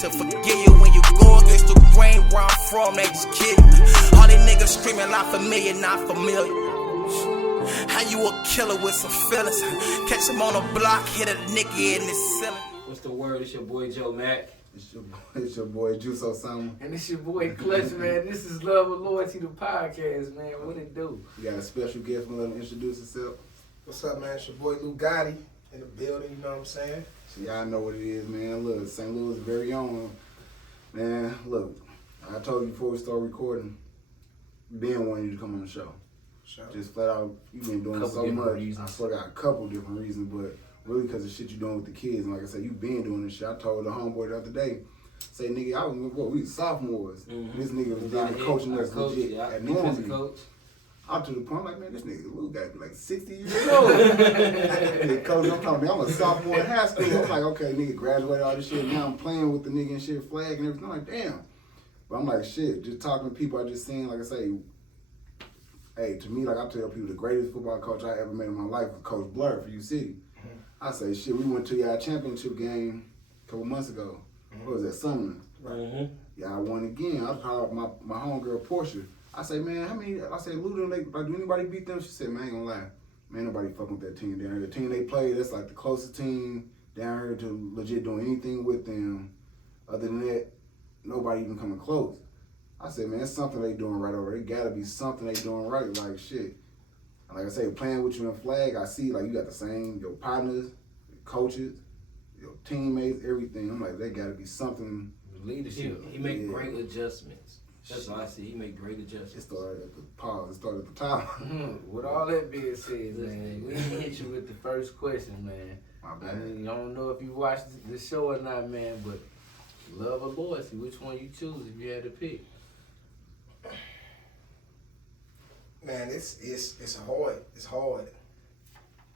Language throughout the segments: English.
to forgive you. When you go against the grain where I'm from, they just kill you. All these niggas screaming, not familiar, not familiar. How you a killer with some feelings? Catch him on the block, hit a nigga in the ceiling. What's the word? It's your boy Joe Mack. It's your boy Juice Osama. And it's your boy Clutch, man. This is Love and Loyalty, the podcast, man. What it do? We got a special guest. We'll let him introduce himself. What's up, man? It's your boy Lou Gotti in the building, you know what I'm saying? So y'all know what it is, man. Look, St. Louis' very own. Man, look, I told you before we start recording, Ben wanted you to come on the show. Sure. Just flat out, you've been doing so much. I swear I got a couple different reasons, but really because of shit you're doing with the kids. And like I said, you've been doing this shit. I told the homeboy the other day, say, nigga, I was, we sophomores. Mm-hmm. This nigga was down coaching us legit at Normandy. I'm to the point, like, man, this nigga Lou got to be like 60 years old. Coach, I'm talking, I'm a sophomore in high school. I'm like, okay, nigga graduated all this shit. Now I'm playing with the nigga and shit, flag and everything. I'm like, damn. But I'm like, shit, just talking to people I just seen, like I say, hey, to me, like I tell people, the greatest football coach I ever met in my life was Coach Blur for U City. Mm-hmm. I say, shit, we went to y'all championship game a couple months ago. Mm-hmm. What was that, summer? Right. Mm-hmm. Yeah, I won again. I called my homegirl Portia. I say, man, how many? I say, Lou, like, do anybody beat them? She said, man, I ain't gonna lie, man, nobody fucking with that team down here. The team they played, that's like the closest team down here to legit doing anything with them. Other than that, nobody even coming close. I said, man, it's something they doing right over there. It gotta be something they doing right, like shit. And like I say, playing with you in flag, I see like you got the same, your partners, your coaches, your teammates, everything. I'm like, there gotta be something. Leadership. He make great adjustments. That's what I see. He make great adjustments. It started at the pause. It started at the top. With all that being said, man, we didn't hit you with the first question, man. My bad. I mean, I don't know if you watched the show or not, man, but love or loyalty, which one you choose if you had to pick? Man, it's hard. It's hard.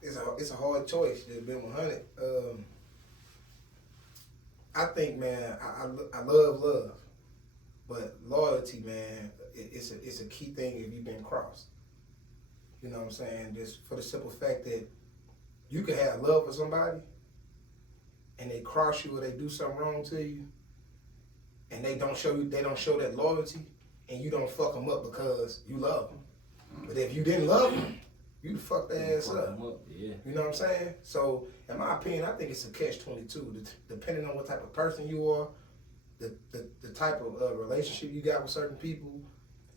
It's a hard choice. Just been 100. I think, man, I love. But loyalty, man, it's a key thing if you've been crossed. You know what I'm saying? Just for the simple fact that you can have love for somebody and they cross you or they do something wrong to you and they don't show that loyalty and you don't fuck them up because you love them. But if you didn't love them, you'd fuck their ass up. Yeah. You know what I'm saying? So, in my opinion, I think it's a catch-22. Depending on what type of person you are, the type of relationship you got with certain people.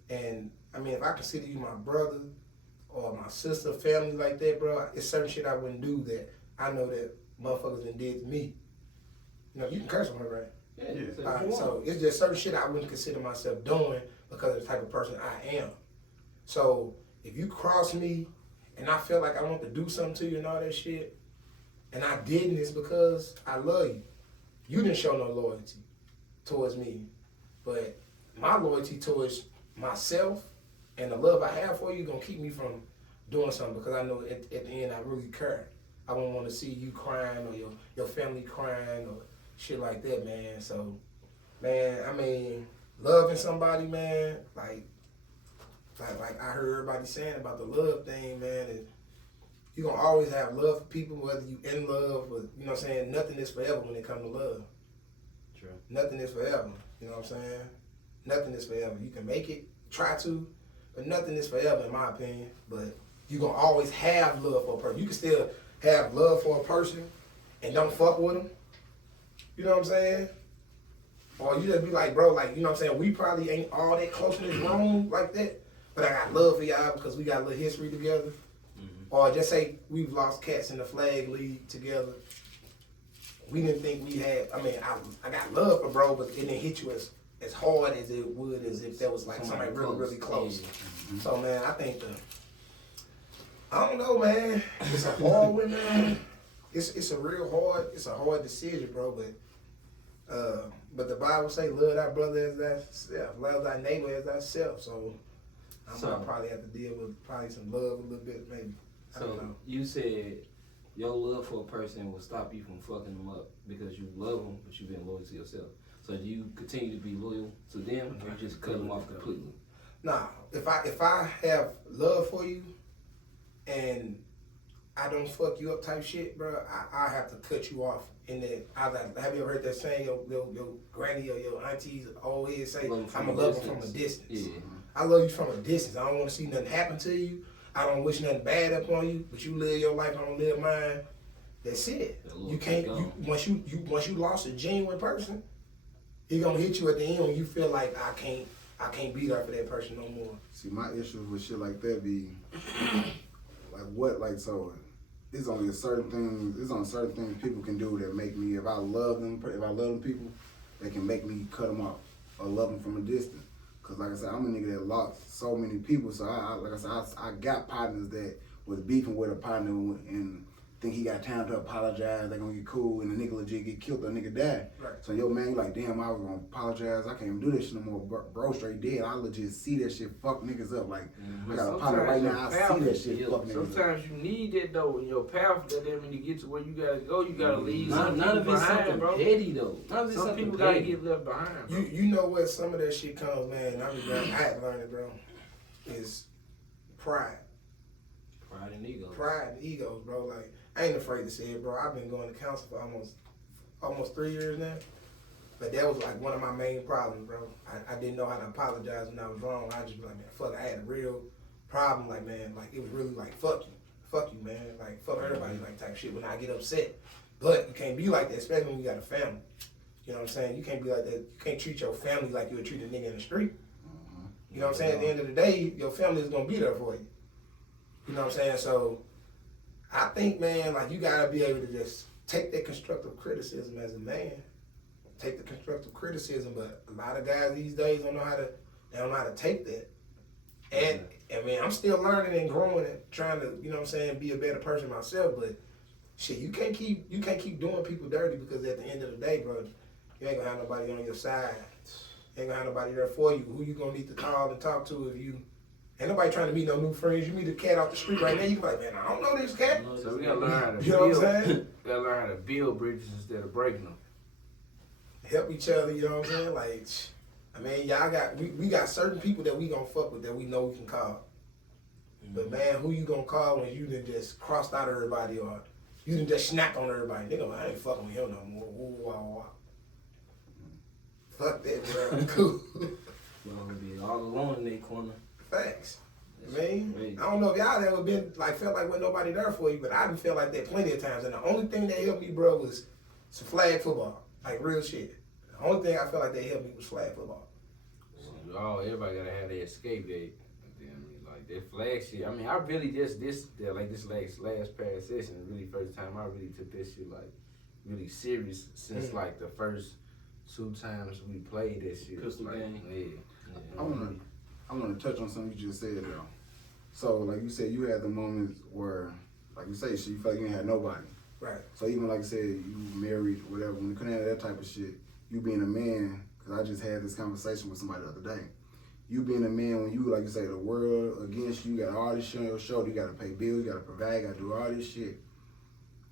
And, I mean, if I consider you my brother or my sister, family like that, bro, it's certain shit I wouldn't do that I know that motherfuckers done did to me. You know, you can curse on her, right? Yeah. So, it's just certain shit I wouldn't consider myself doing because of the type of person I am. So, if you cross me and I feel like I want to do something to you and all that shit, and I didn't, it's because I love you. You didn't show no loyalty towards me. But my loyalty towards myself and the love I have for you gonna keep me from doing something because I know at the end I really care. I don't want to see you crying or your family crying or shit like that, man. So, man, I mean, loving somebody, man, like I heard everybody saying about the love thing, man, and you're going to always have love for people, whether you in love or, you know what I'm saying, nothing is forever when it comes to love. True. Nothing is forever, you know what I'm saying? Nothing is forever. You can make it, try to, but nothing is forever in my opinion, but you're going to always have love for a person. You can still have love for a person and don't fuck with them, you know what I'm saying? Or you just be like, bro, like, you know what I'm saying, we probably ain't all that close in this room like that, but I got love for y'all because we got a little history together. Mm-hmm. Or just say we've lost cats in the flag league together. We didn't think we had, I mean, I got love for bro, but it didn't hit you as hard as it would as if that was like somebody really, really close. Mm-hmm. So, man, I think I don't know, man. It's a hard one, man. It's a hard decision, bro, but the Bible say, love thy brother as thyself, love thy neighbor as thyself. So I'm gonna probably have to deal with probably some love a little bit, maybe. I don't know. You said your love for a person will stop you from fucking them up because you love them, but you've been loyal to yourself. So do you continue to be loyal to them, or you just cut them off completely? Nah, if I have love for you, and I don't fuck you up type shit, bro, I have to cut you off. And then I like, have you ever heard that saying? Your granny or your aunties always say, "I'm a lover from a distance." Yeah. I love you from a distance. I don't want to see nothing happen to you. I don't wish nothing bad upon you. But you live your life, I don't live mine. That's it. You can't. Once you lost a genuine person, he gonna hit you at the end when you feel like I can't be there for that person no more. See, my issue with shit like that be like what, like, so it's only certain things people can do that make me, if I love them people, they can make me cut them off or love them from a distance. Cause like I said, I'm a nigga that lost so many people. So I got partners that was beefing with a partner and think he got time to apologize, they gonna get cool, and the nigga legit get killed or the nigga die. Right. So yo man, you like, damn, I was gonna apologize, I can't even do this shit no more. Bro straight dead. I legit see that shit fuck niggas up. Like, I got a partner right now, I see that shit fuck niggas up. Sometimes you need that though in your path, that then when you get to where you gotta go, you gotta leave some None people of it's behind, something bro. petty though. None of it's Some something people petty. gotta get left behind, bro. You know what? Some of that shit comes, man. I had to learn it, bro. Is pride. Pride and ego. Pride and egos, bro. Like, I ain't afraid to say it, bro. I've been going to counsel for almost 3 years now. But that was like one of my main problems, bro. I didn't know how to apologize when I was wrong. I just be like, man, fuck, I had a real problem. Like, man, like, it was really like, fuck you, man. Like, fuck everybody, like, type shit when I get upset. But you can't be like that, especially when you got a family. You know what I'm saying? You can't be like that. You can't treat your family like you would treat a nigga in the street. You know what I'm saying? At the end of the day, your family is going to be there for you. You know what I'm saying? So, I think, man, like, you gotta be able to just take that constructive criticism as a man. Take the constructive criticism, but a lot of guys these days don't know how to take that. And man, I'm still learning and growing and trying to, you know what I'm saying, be a better person myself. But shit, you can't keep doing people dirty, because at the end of the day, bro, you ain't gonna have nobody on your side. You ain't gonna have nobody there for you. Who you gonna need to call and talk to if you? Ain't nobody trying to meet no new friends. You meet a cat off the street right now, you be like, man, I don't know this cat. So we gotta learn how to You know build. what I'm saying? We gotta learn how to build bridges instead of breaking them. Help each other, you know what I'm saying? Like, I mean, we got certain people that we gonna fuck with that we know we can call. But man, who you gonna call when you done just crossed out everybody or you done just snapped on everybody? Nigga, I ain't fucking with him no more. Woo, wah, wah. Fuck that, bro. Cool. You're gonna be all alone in that corner. Facts. That's I mean, crazy. I don't know if y'all ever been like felt like when nobody there for you, but I done felt like that plenty of times. And the only thing that helped me, bro, was some flag football, like real shit. The only thing I felt like they helped me was flag football. So, everybody gotta have their escape date. And then, like that flag shit. I mean, I really this last past session is really first time I really took this shit like really serious since like the first 2 times we played that shit. Pistol like, game. Yeah. I wanna touch on something you just said though. So like you said, you had the moments where, like you say, shit, you felt like you ain't had nobody. Right. So even like I said, you married, whatever, when you couldn't have that type of shit, you being a man, because I just had this conversation with somebody the other day. You being a man, when you, like you say, the world against you, got all this shit on your shoulder, you got to pay bills, you got to provide, you got to do all this shit.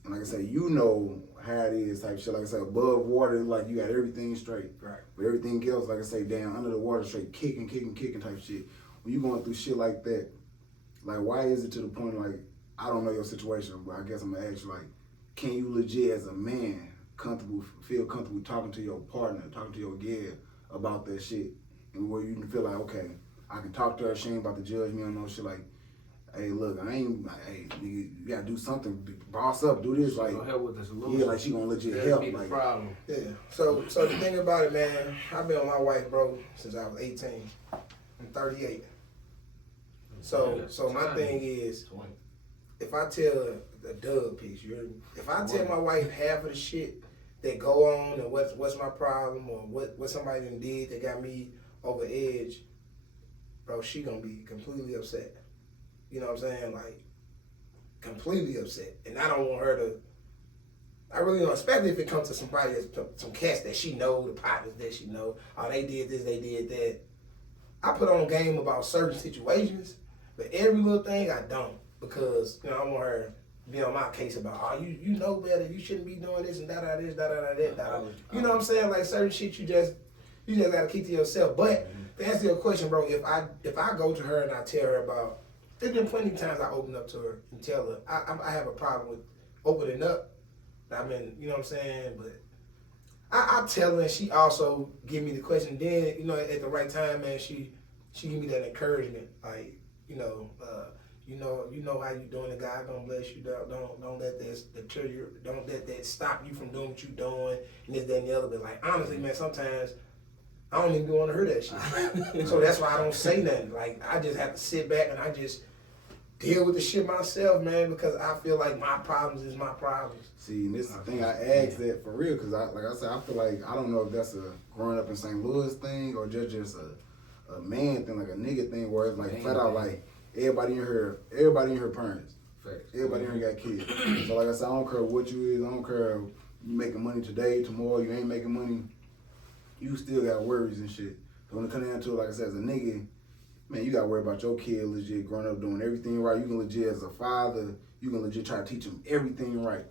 And like I say, you know how it is type shit. Like I said, above water, like you got everything straight. Right. But everything else, like I say, down under the water, straight kicking type shit. When you going through shit like that, like why is it to the point, like, I don't know your situation, but I guess I'm going to ask you, like, can you legit as a man feel comfortable talking to your partner, talking to your girl about that shit, and where you can feel like, okay, I can talk to her, she ain't about to judge me on no shit, like, hey, look, hey, nigga, you gotta do something, boss up, do this, like, help with the solution. yeah, like she gonna legit That'd help, be the like, problem. Yeah. So the thing about it, man, I've been with my wife, bro, since I was 18. I'm 38. So my thing is, 20. if I tell the Doug piece, if I tell my wife half of the shit that go on and what's my problem or what somebody done did that got me over edge, bro, she gonna be completely upset. You know what I'm saying? Like, completely upset. And I don't want her to, I really don't, especially if it comes to somebody that's some cats that she know, the partners that she know, oh, they did this, they did that. I put on game about certain situations, but every little thing I don't, because, you know, I want her to be on my case about, oh, you know better, you shouldn't be doing this and da-da this, da-da-da that, da-da. You know what I'm saying? Like, certain shit you just gotta keep to yourself. But to answer your question, bro, if I go to her and I tell her about there's been plenty of times I open up to her and tell her I have a problem with opening up. I mean, you know what I'm saying? But I tell her, and she also give me the question. Then, you know, at the right time, man, she give me that encouragement. Like, you know how you doing, and God gonna bless you. Don't let that deter you. Don't let that stop you from doing what you doing, and this, that, and the other. But like, honestly, man, sometimes I don't even want to hear that shit. So that's why I don't say nothing. Like, I just have to sit back and I just deal with the shit myself, man, because I feel like my problems is my problems. See, and this is the thing, I asked that for real, because like I said, I feel like, I don't know if that's a growing up in St. Louis thing or just a man thing, like a nigga thing, where it's like man, flat out like everybody in her parents. Facts. Everybody in here got kids. So like I said, I don't care what you is, I don't care if you making money today, tomorrow, you ain't making money, you still got worries and shit. So when it comes down to it, like I said, as a nigga, man, you gotta worry about your kid legit growing up doing everything right. You can legit, as a father, you can legit try to teach them everything right,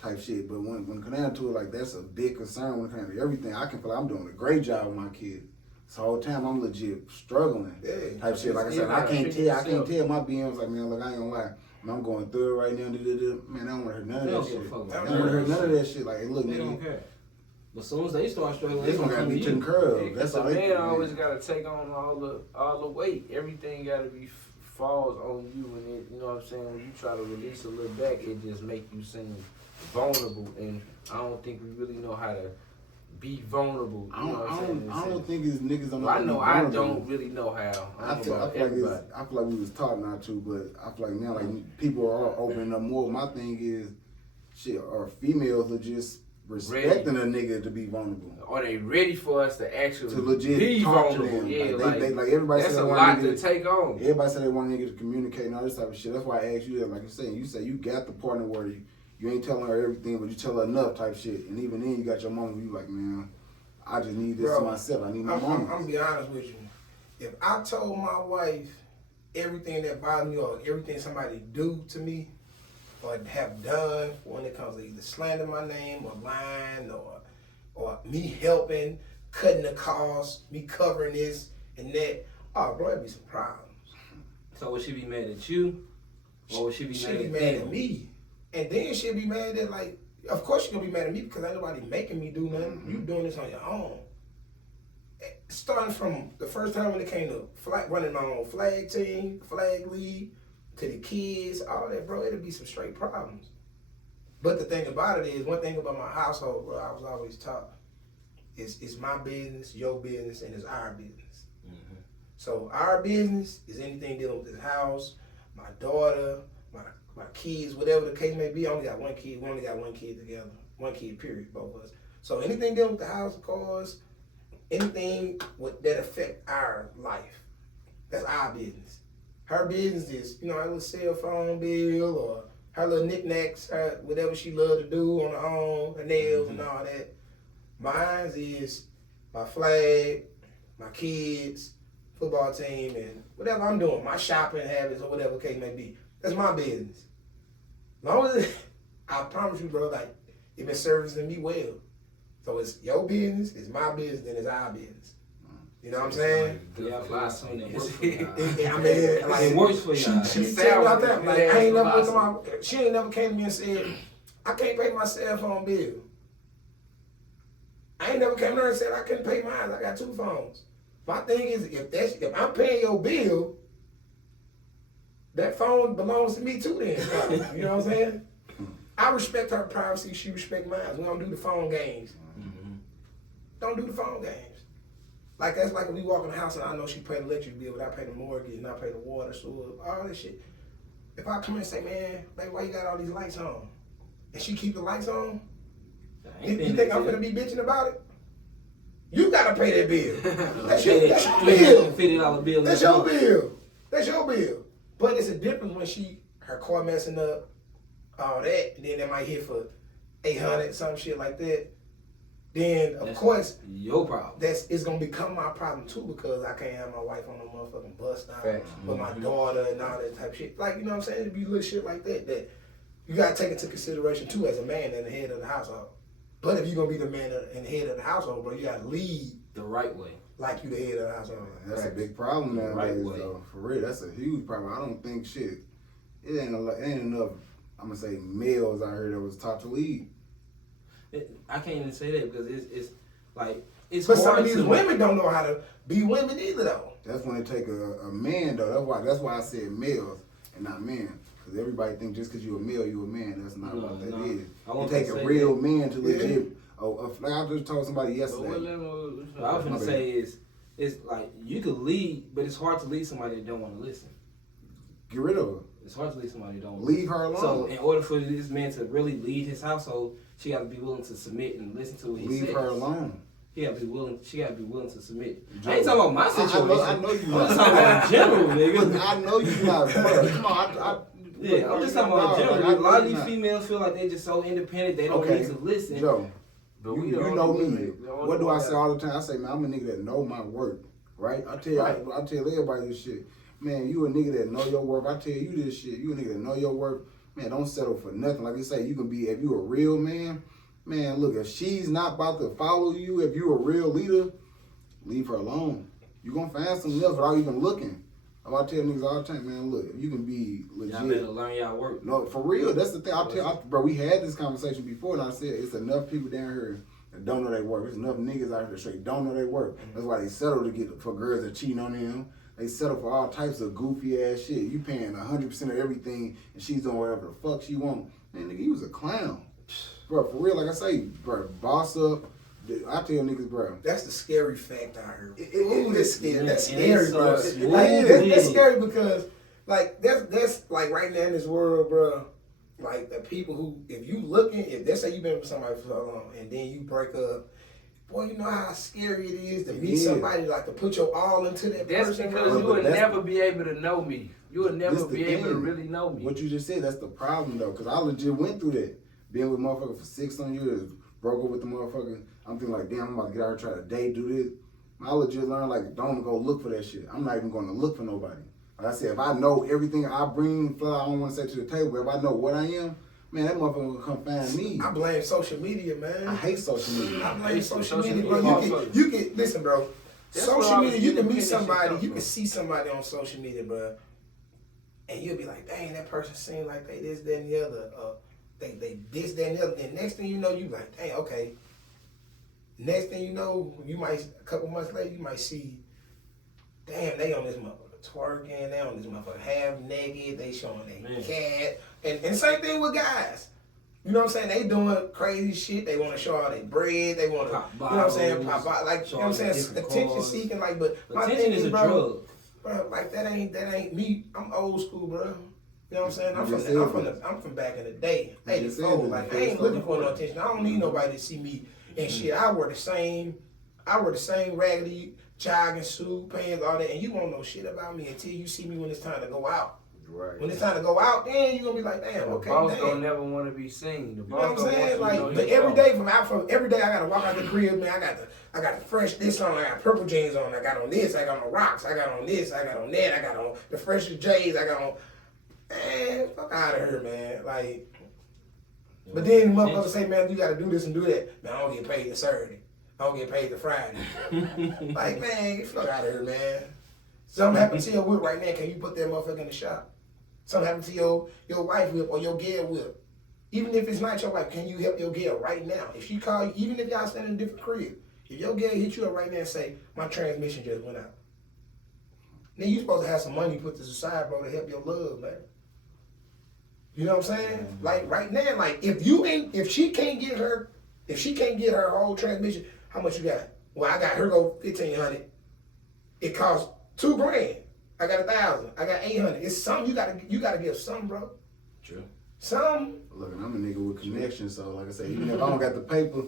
type shit. But when it comes down to it, like, that's a big concern when it comes to everything. I can feel like I'm doing a great job with my kids. This whole time I'm legit struggling, type shit. Like I said, I can't tell my BMs like, man, look, I ain't gonna lie. Man, I'm going through it right now. Man, I don't want to hear none of that shit. I don't want to hear none of that shit. Like, hey, look, nigga. But as soon as they start struggling, they gonna be taken care of. That's all. Man always gotta take on all the weight. Everything gotta be falls on you, and it, you know what I'm saying. When you try to release a little back, it just make you seem vulnerable, and I don't think we really know how to be vulnerable. You know what I'm saying? I don't think it's niggas don't. Well, I know I don't really know how. I feel like we was taught not to, but I feel like now like people are opening up more. My thing is, shit, are females are just respecting a nigga to be vulnerable. Are they ready for us to actually to legit be talk vulnerable? To them? Yeah, like everybody that's said a lot to take on. Everybody said they want niggas to communicate and all this type of shit. That's why I asked you that. Like you say you got the partner where you ain't telling her everything, but you tell her enough type shit. And even then, you got your mama. You like, man, I just need this to myself. I need my mama. I'm gonna be honest with you. If I told my wife everything that bothers me or everything somebody do to me or have done when it comes to either slander my name or lying or me helping, cutting the cost, me covering this and that, oh, bro, it'd be some problems. So would she be mad at you? Or would she be mad at me? And then she'll be mad at, like, of course she's gonna be mad at me because ain't nobody making me do nothing. Mm-hmm. You doing this on your own. Starting from the first time when it came to running my own flag team, flag league, to the kids, all that, bro, it'll be some straight problems. But the thing about it is, one thing about my household, bro, I was always taught, it's my business, your business, and it's our business. Mm-hmm. So our business is anything dealing with this house, my daughter, my kids, whatever the case may be. I only got one kid. We only got one kid together. One kid, period, both of us. So anything dealing with the house, cars, anything that affect our life, that's our business. Her business is, her little cell phone bill or her little knickknacks, whatever she love to do on her own, her nails and all that. Mine is my flag, my kids, football team, and whatever I'm doing, my shopping habits or whatever the case may be. That's my business. As long as I promise you, bro, like, it been servicing me well. So it's your business, it's my business, then it's our business. You know what I'm saying? Yeah, philosophy that works for y'all. It works for y'all. She tell me about that. Like, I ain't never she ain't never came to me and said, I can't pay my cell phone bill. I ain't never came to her and said I couldn't pay mine. I got 2 phones. My thing is, if I'm paying your bill, that phone belongs to me too then. You know what I'm saying? I respect her privacy, she respect mine. We don't do the phone games. Mm-hmm. Don't do the phone games. Like, that's like if we walk in the house and I know she pay the electric bill, but I pay the mortgage and I pay the water, sewer, all this shit. If I come in and say, man, baby, why you got all these lights on? And she keep the lights on? You think I'm gonna be bitching about it? You gotta pay that bill. That's your bill. $50 bill. That's your bill. That's your bill. But it's a difference when her car messing up, all that, and then that might hit for $800, some shit like that. Then of course your problem. It's gonna become my problem too because I can't have my wife on no motherfucking bus stop with my daughter and all that type of shit. Like, you know what I'm saying? It'd be little shit like that you gotta take into consideration too as a man and the head of the household. But if you're gonna be the man and head of the household, bro, you gotta lead the right way. Like you the head of the household. That's a big problem nowadays, Right though. For real, that's a huge problem. I don't think it ain't enough. I'm gonna say males out here that was taught to lead. I can't even say that because it's like it's. But some of these women don't know how to be women either, though. That's when it take a man, though. That's why I said males and not men. Because everybody think just because you're a male, you're a man. That's not what that is. It take a real man to legit. Like I just told somebody yesterday. What I was gonna say is, it's like you could lead, but it's hard to lead somebody that don't want to listen. Get rid of her. It's hard to lead somebody that don't want to leave her alone. So in order for this man to really lead his household, she got to be willing to submit and listen to what he says. Leave her alone. She got to be willing to submit. Joe, I ain't talking about my situation. I know you I'm talking about in general, nigga. I know you not. Bro, come on. Yeah, I'm just talking about in general. A lot of these females feel like they just so independent they don't need to listen. Joe, but you know me. What do I say all the time? I say, man, I'm a nigga that know my worth, right? I tell everybody this shit. Man, you a nigga that know your worth. I tell you this shit. You a nigga that know your worth. Man, don't settle for nothing. Like you say, you can be, if you a real man, man, look, if she's not about to follow you, if you a real leader, leave her alone. You gonna find something else without even looking. I tell niggas all the time, man, look, if you can be legit. Y'all better learn y'all work. No, for real, that's the thing. Bro, we had this conversation before, and I said it's enough people down here that don't know their work. There's enough niggas out here that straight don't know their work. That's why they settle for girls that cheating on them. They settle for all types of goofy ass shit. You paying 100% of everything, and she's doing whatever the fuck she want. Man, nigga, you was a clown. Bro, for real, like I say, bro, boss up. I tell niggas, bro. That's the scary fact I heard. Ooh, that's scary. That's scary, so bro. That's scary because, like, that's like right now in this world, bro. Like the people who, if you looking, if they say you've been with somebody for so long and then you break up, boy, you know how scary it is to meet somebody, like to put your all into that person. That's because you will never be able to know me. You will never be able to really know me. What you just said, that's the problem though, because I legit went through that. Being with motherfucker for 6 years, broke up with the motherfucker. I'm thinking like, damn, I'm about to get out here, try to date, do this. I legit learned like, don't go look for that shit. I'm not even going to look for nobody. Like I said, if I know everything I bring, I don't want to say to the table, if I know what I am, man, that motherfucker will come find me. I blame social media, man. I hate social media. I blame social media, bro. You can listen, bro. Social media, you can meet somebody, you can see somebody on social media, bro, and you'll be like, dang, that person seems like they this, that, and the other. They this, that, and the other. And next thing you know, you like, dang, okay. Next thing you know, you might, a couple months later, you might see, damn, they on this motherfucker twerking, they on this motherfucker half naked, they showing their cat. And same thing with guys. You know what I'm saying? They doing crazy shit. They want to show all their bread. They want to, you know what I'm saying? Pop bottles, like, you know what I'm saying? Attention seeking, like, but my attention thing is a bro, drug. Bro, like that ain't me. I'm old school, bro. You know what I'm saying? I'm from back in the day. 84. Like I ain't looking for no attention. I don't need nobody to see me and shit. I wear the same raggedy jogging suit, pants, all that, and you won't know shit about me until you see me when it's time to go out. Right. When it's time to go out, then you're gonna be like, damn, okay, the boss damn. don't never want to be seen. The You know what I'm saying? Like, but every day every day I gotta walk out the crib, man. I got the fresh this on, I got purple jeans on, I got on this, I got on rocks, I got on this, I got on that, I got on the freshest J's, I got on, man, fuck out of here, man. Like, but then the motherfucker say, man, you gotta do this and do that. Man, I don't get paid to Saturday. I don't get paid to Friday. Like, man, get fuck out of here, man. Something happened to your whip right now, can you put that motherfucker in the shop? Something happened to your wife whip or your gal whip. Even if it's not your wife, can you help your gal right now? If she call you, even if y'all stand in a different crib, if your gal hit you up right now and say, my transmission just went out. Then you supposed to have some money put to the side, bro, to help your love, man. You know what I'm saying? Mm-hmm. Like right now, like if she can't get her whole transmission, how much you got? Well, I got her go $1,500. It costs $2,000. I got 1,000. I got 800. It's something you gotta give some, bro. True. Some. Look, I'm a nigga with connections, so like I said, even if I don't got the paper,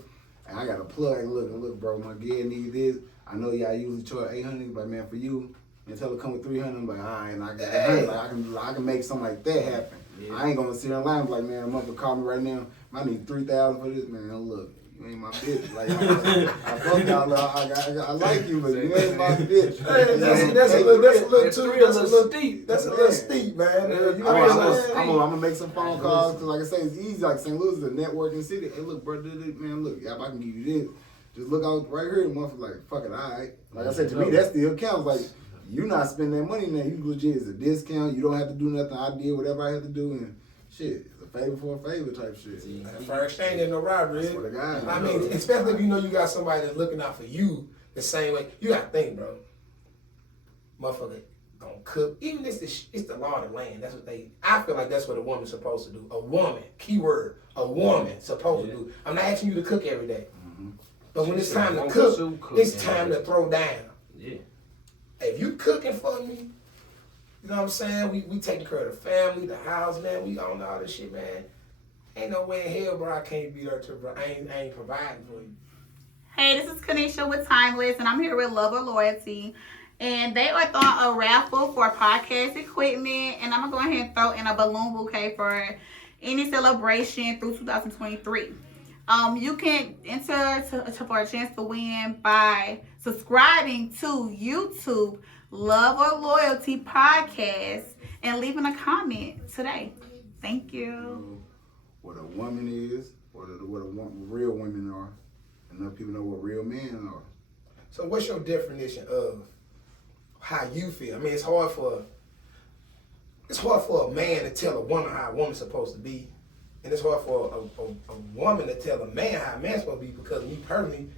and I got a plug. Look, bro, my gear need this. I know y'all usually charge 800, but man, for you, until it come with 300, I'm like, all right, and I got 100. Like, I can make something like that happen. Yeah. I ain't gonna sit in line like, man, a mother call me right now. I need 3,000 for this, man. Look, you ain't my bitch. Like I fuck y'all, I like you, but you ain't my bitch. Hey, that's a little steep. That's a little steep, man. I'm gonna make some phone calls because, like I say, it's easy. Like St. Louis is a networking city. Hey, look, bro, man, look, if I can give you this, just look out right here. And motherfucker, like, fuck it, all right. Like I said, to me, that still counts. Like, you not spending that money now. You legit is a discount. You don't have to do nothing. I did whatever I had to do, and shit, it's a favor for a favor type shit. Fair exchange ain't no robbery. I mean, especially if you know you got somebody that's looking out for you the same way. You gotta think, bro. Motherfucker gonna cook. Even if it's the law of the land. That's what I feel like that's what a woman's supposed to do. A woman, keyword, a woman supposed to do. I'm not asking you to cook every day. But when it's time to cook, it's time to throw down. Yeah. If you cooking for me, you know what I'm saying? We taking care of the family, the house, man. We own all this shit, man. Ain't no way in hell, bro, I can't be there to, bro. I ain't providing for you. Hey, this is Kanisha with Timeless, and I'm here with Love or Loyalty. And they are throwing a raffle for podcast equipment, and I'm going to go ahead and throw in a balloon bouquet for any celebration through 2023. You can enter for a chance to win by subscribing to YouTube Love or Loyalty Podcast and leaving a comment today. Thank you. What a woman is, what real women are, and enough people know what real men are. So what's your definition of how you feel? I mean, it's hard for a man to tell a woman how a woman's supposed to be. And it's hard for a woman to tell a man how a man's supposed to be, because me personally,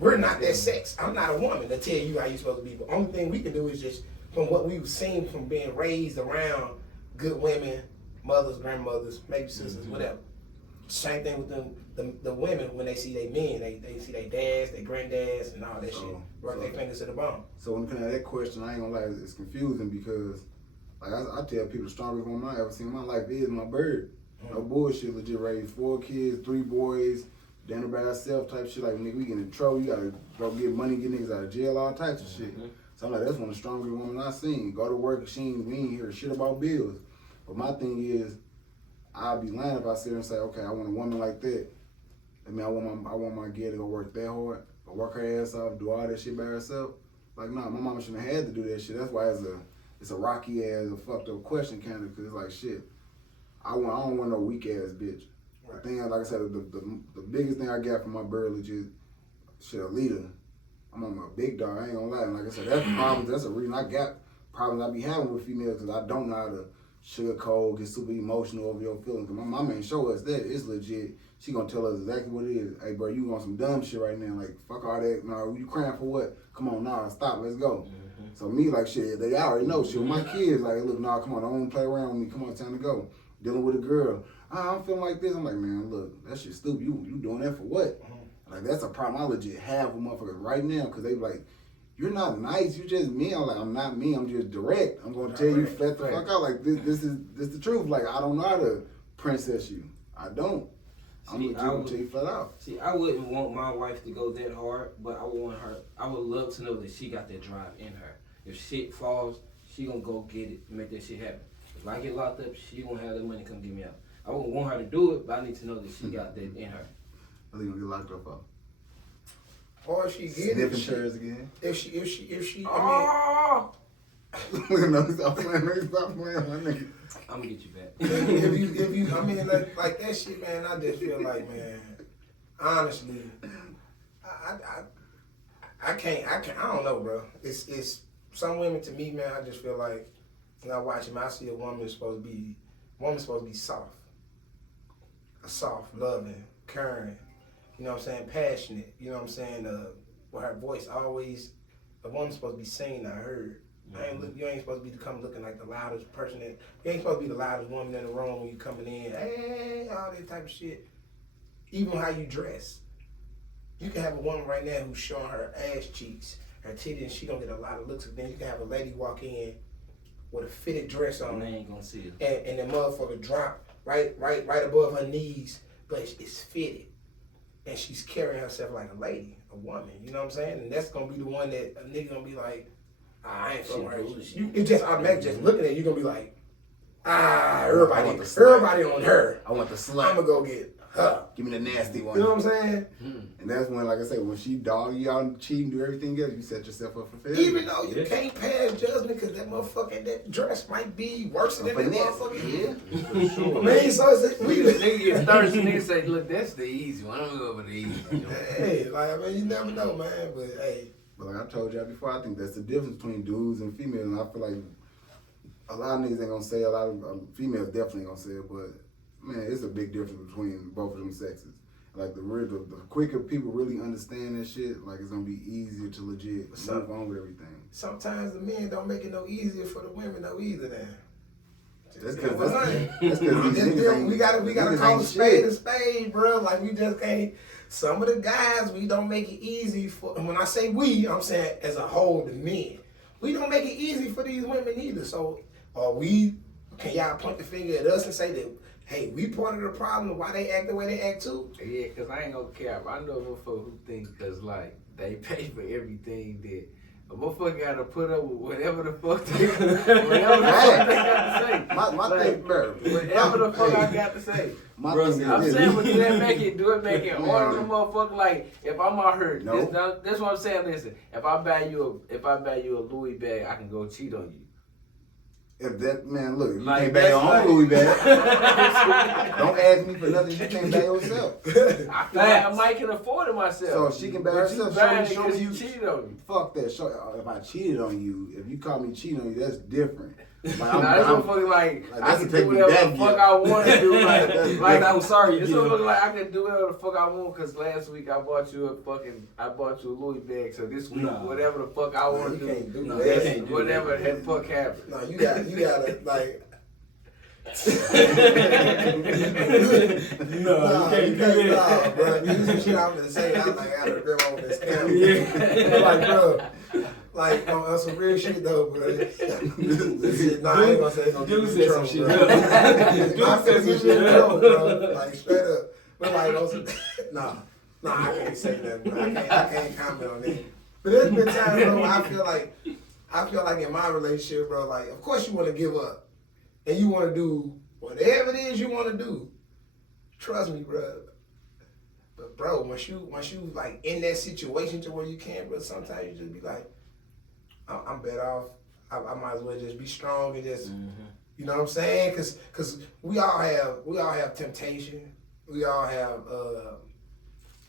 we're not that sex. I'm not a woman to tell you how you're supposed to be. But the only thing we can do is just from what we've seen from being raised around good women, mothers, grandmothers, maybe sisters, whatever. Same thing with the women when they see their men. They see their dads, their granddads, and all that shit. Work their fingers to the bone. So when it comes to that question, I ain't gonna lie, it's confusing because like I tell people the strongest woman I ever seen in my life is my bird. No bullshit, legit raised 4 kids, 3 boys, dinner by herself type shit. Like, nigga, we get in trouble, you gotta go get money, get niggas out of jail, all types of shit. So I'm like, that's one of the strongest women I seen. Go to work, we ain't hear shit about bills. But my thing is, I'd be lying if I sit there and say, okay, I want a woman like that. I mean, I want my girl to go work that hard, go work her ass off, do all that shit by herself. Like, nah, my mama shouldn't have had to do that shit. That's why it's a rocky ass, a fucked up question kind of, because it's like, shit, I don't want no weak ass bitch. Right. The thing, like I said, the biggest thing I got from my bird legit, shit, a leader. I'm a big dog, I ain't gonna lie. And like I said, that's problems. That's a reason I got problems I be having with females, because I don't know how to sugarcoat, get super emotional over your feelings. Cause my mama ain't show us that. It's legit. She gonna tell us exactly what it is. Hey, bro, you want some dumb shit right now? Like, fuck all that. Nah, you crying for what? Come on, nah, stop. Let's go. So me, like, shit, they already know. Shit, with my kids, like, look, nah, come on, don't play around with me. Come on, time to go. Dealing with a girl. I'm feeling like this. I'm like, man, look, that shit stupid. You doing that for what? Like, that's a problem I legit have with motherfuckers right now, because they be like, you're not nice, you just me. I'm like, I'm not me, I'm just direct. I'm gonna tell you flat the fuck out. Like, this is the truth. Like, I don't know how to princess you. I don't. I'm gonna tell you flat out. See, I wouldn't want my wife to go that hard, but I would love to know that she got that drive in her. If shit falls, she gonna go get it and make that shit happen. If I get locked up, she gonna have the money come get me out. I wouldn't want her to do it, but I need to know that she got that in her. I think gonna get locked up. Or if she get it, again. If she, no, stop playing, my nigga. I'm gonna get you back. if you, I mean, like that shit, man. I just feel like, man, honestly, I can't. I don't know, bro. It's some women, to me, man. I just feel like when I watch them, I see a woman supposed to be soft, loving, caring. You know what I'm saying? Passionate. You know what I'm saying? With her voice always, a woman's supposed to be seen, not heard. You ain't supposed to be looking like the loudest person. You ain't supposed to be the loudest woman in the room when you coming in. Hey, all that type of shit. Even how you dress. You can have a woman right now who's showing her ass cheeks, her titties, and she don't get a lot of looks. But then you can have a lady walk in with a fitted dress on. They ain't gonna see it. And the motherfucker drop right above her knees, but it's fitted. And she's carrying herself like a lady, a woman, you know what I'm saying? And that's gonna be the one that a nigga gonna be like, I ain't fucking her. You just automatically just looking at it, you gonna be like, everybody on her. I want the slut. I'm gonna go get Give me the nasty one. You know what I'm saying? And that's when, like I say, when she dog you out and cheat and do everything else, you set yourself up for failure. Even though you can't pass judgment because that motherfucker, that dress might be worse than that motherfucker. Yeah, for sure. Man, so it's we Nigga get thirsty, nigga say, look, that's the easy one. I'm gonna go with the easy one. Hey, like, I mean, you never know, man. But, hey. But like I told y'all before, I think that's the difference between dudes and females. And I feel like a lot of niggas ain't gonna say it, a lot of females definitely ain't gonna say it, but man, it's a big difference between both of them sexes. Like the quicker people really understand that shit, like it's gonna be easier to legit move on with everything. Sometimes the men don't make it no easier for the women though either. Then that's because we gotta call a spade, bro. Like we just can't. Some of the guys we don't make it easy for. And when I say we, I'm saying as a whole, the men. We don't make it easy for these women either. So, can y'all point the finger at us and say that? Hey, we part of the problem. Why they act the way they act too? Yeah, cause I ain't gonna care. I know motherfuckers who think cause like they pay for everything that a motherfucker gotta put up with whatever the fuck they got to say. My thing, bro. Whatever the fuck I got to say. I'm saying, but do that make it harder on the motherfucker? Like if I'm out here, that's what I'm saying. Listen, if I buy you a Louis bag, I can go cheat on you. If that man, look, you like, can't buy your own Louis bag. Don't ask me for nothing you can't buy yourself. I feel like I might can afford it myself. So she can buy herself. Show me you cheated on me. Fuck that. If I cheated on you, if you call me cheating on you, that's different. Like, that's motherfucking like I can do whatever the fuck I want to do. Like I'm sorry, this motherfucker like I can do whatever the fuck I want. Cause last week I bought you a Louis bag. So this week whatever the fuck I want to do, whatever the fuck happens. No, you gotta like. You can't, bro. You some shit I'm gonna say. I was like, I gotta grab on this camera. Yeah. Like, bro. Like, on some real shit though, bro. I ain't gonna say no shit. Some shit. I said some shit, bro. Like, straight up. But like, also, nah, I can't say that, bro. I can't comment on that. But there's been times, bro, I feel like in my relationship, bro, like, of course you want to give up. And you want to do whatever it is you want to do. Trust me, bro. But, bro, once you like, in that situation to where you can, bro, sometimes you just be like, I'm better off. I might as well just be strong and just, you know what I'm saying? Because we all have temptation. We all have,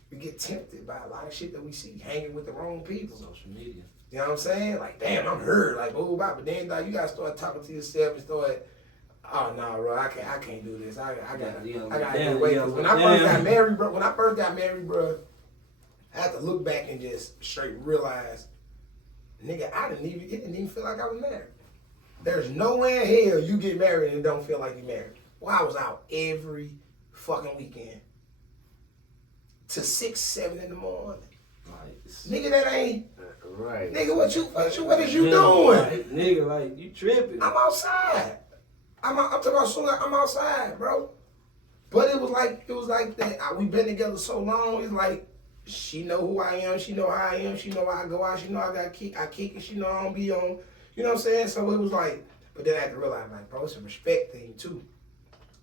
we get tempted by a lot of shit that we see hanging with the wrong people. Social media. You know what I'm saying? Like, damn, I'm hurt. Like, oh, but then you gotta start talking to yourself and start, oh no, bro, I can't do this. I gotta get away. Because when I first got married, bro, I had to look back and just straight realize, nigga, it didn't even feel like I was married. There's no way in hell you get married and don't feel like you're married. Well, I was out every fucking weekend to 6, 7 in the morning. Nice. Nigga, that ain't right. Nigga, what is you doing? Nigga, like you tripping. I'm outside. I'm talking about soon. I'm outside, bro. But it was like that. We've been together so long. It's like she know who I am. She know how I am. She know how I go out. She know I got kick. I kick, and she know I don't be on. You know what I'm saying? So it was like, but then I had to realize, like, bro, it's a respect thing too.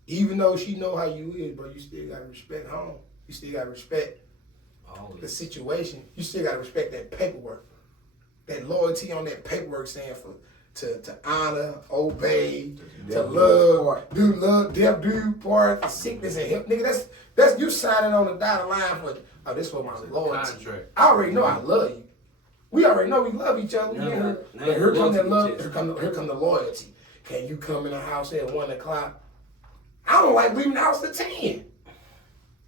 Even though she know how you is, bro, you still gotta respect home. You still gotta respect the situation. You still gotta respect that paperwork. That loyalty on that paperwork stand for to honor, obey, to love, do love, death, do part, sickness and health. Nigga, that's you signing on the dotted line for. Oh, this was my loyalty. Contract. I already know I love you. We already know we love each other. Here come that love. Here come the loyalty. Can you come in the house at 1 o'clock? I don't like leaving the house till 10.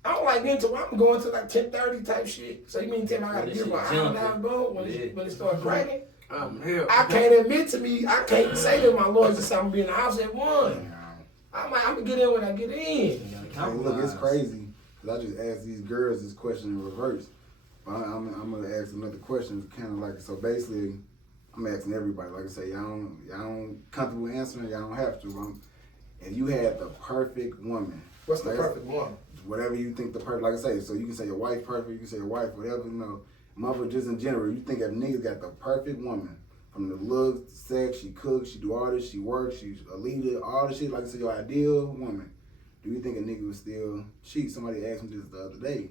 I don't like getting to. I'm going to like 10:30 type shit. So you mean tell me I gotta give my hour and a half bone when it starts cracking? I can't admit to me. I can't say to my lawyers that I'm gonna be in the house at 1. I'm gonna get in when I get in. Hey, look, it's crazy. Cause I just asked these girls this question in reverse. I'm gonna ask another question, kind of like, so basically, I'm asking everybody. Like I say, y'all don't comfortable answering. Y'all don't have to. If you had the perfect woman, what's the perfect woman? Whatever you think the perfect, like I say, so you can say your wife perfect, you can say your wife whatever, you know. Mother, just in general, you think if niggas got the perfect woman, from the looks, sex, she cooks, she do all this, she works, she's a leader, all the shit, like I say, your ideal woman. do you think a nigga would still cheat? Somebody asked me this the other day.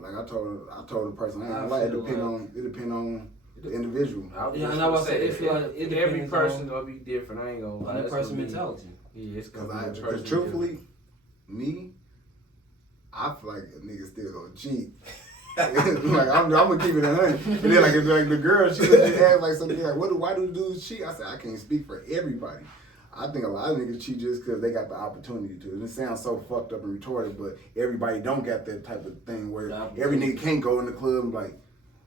Like I told the person, I ain't gonna lie, it depend on the individual. Yeah, and I was saying, every person gonna be different. I ain't gonna lie. That person mentality. Yeah, it's Because truthfully, me, I feel like a nigga still gonna cheat. Like I'm gonna keep it 100. And then like the girl, she would just ask like something like, why do dudes cheat? I said I can't speak for everybody. I think a lot of niggas cheat just because they got the opportunity to. And it sounds so fucked up and retarded, but everybody don't got that type of thing where every nigga can't go in the club and like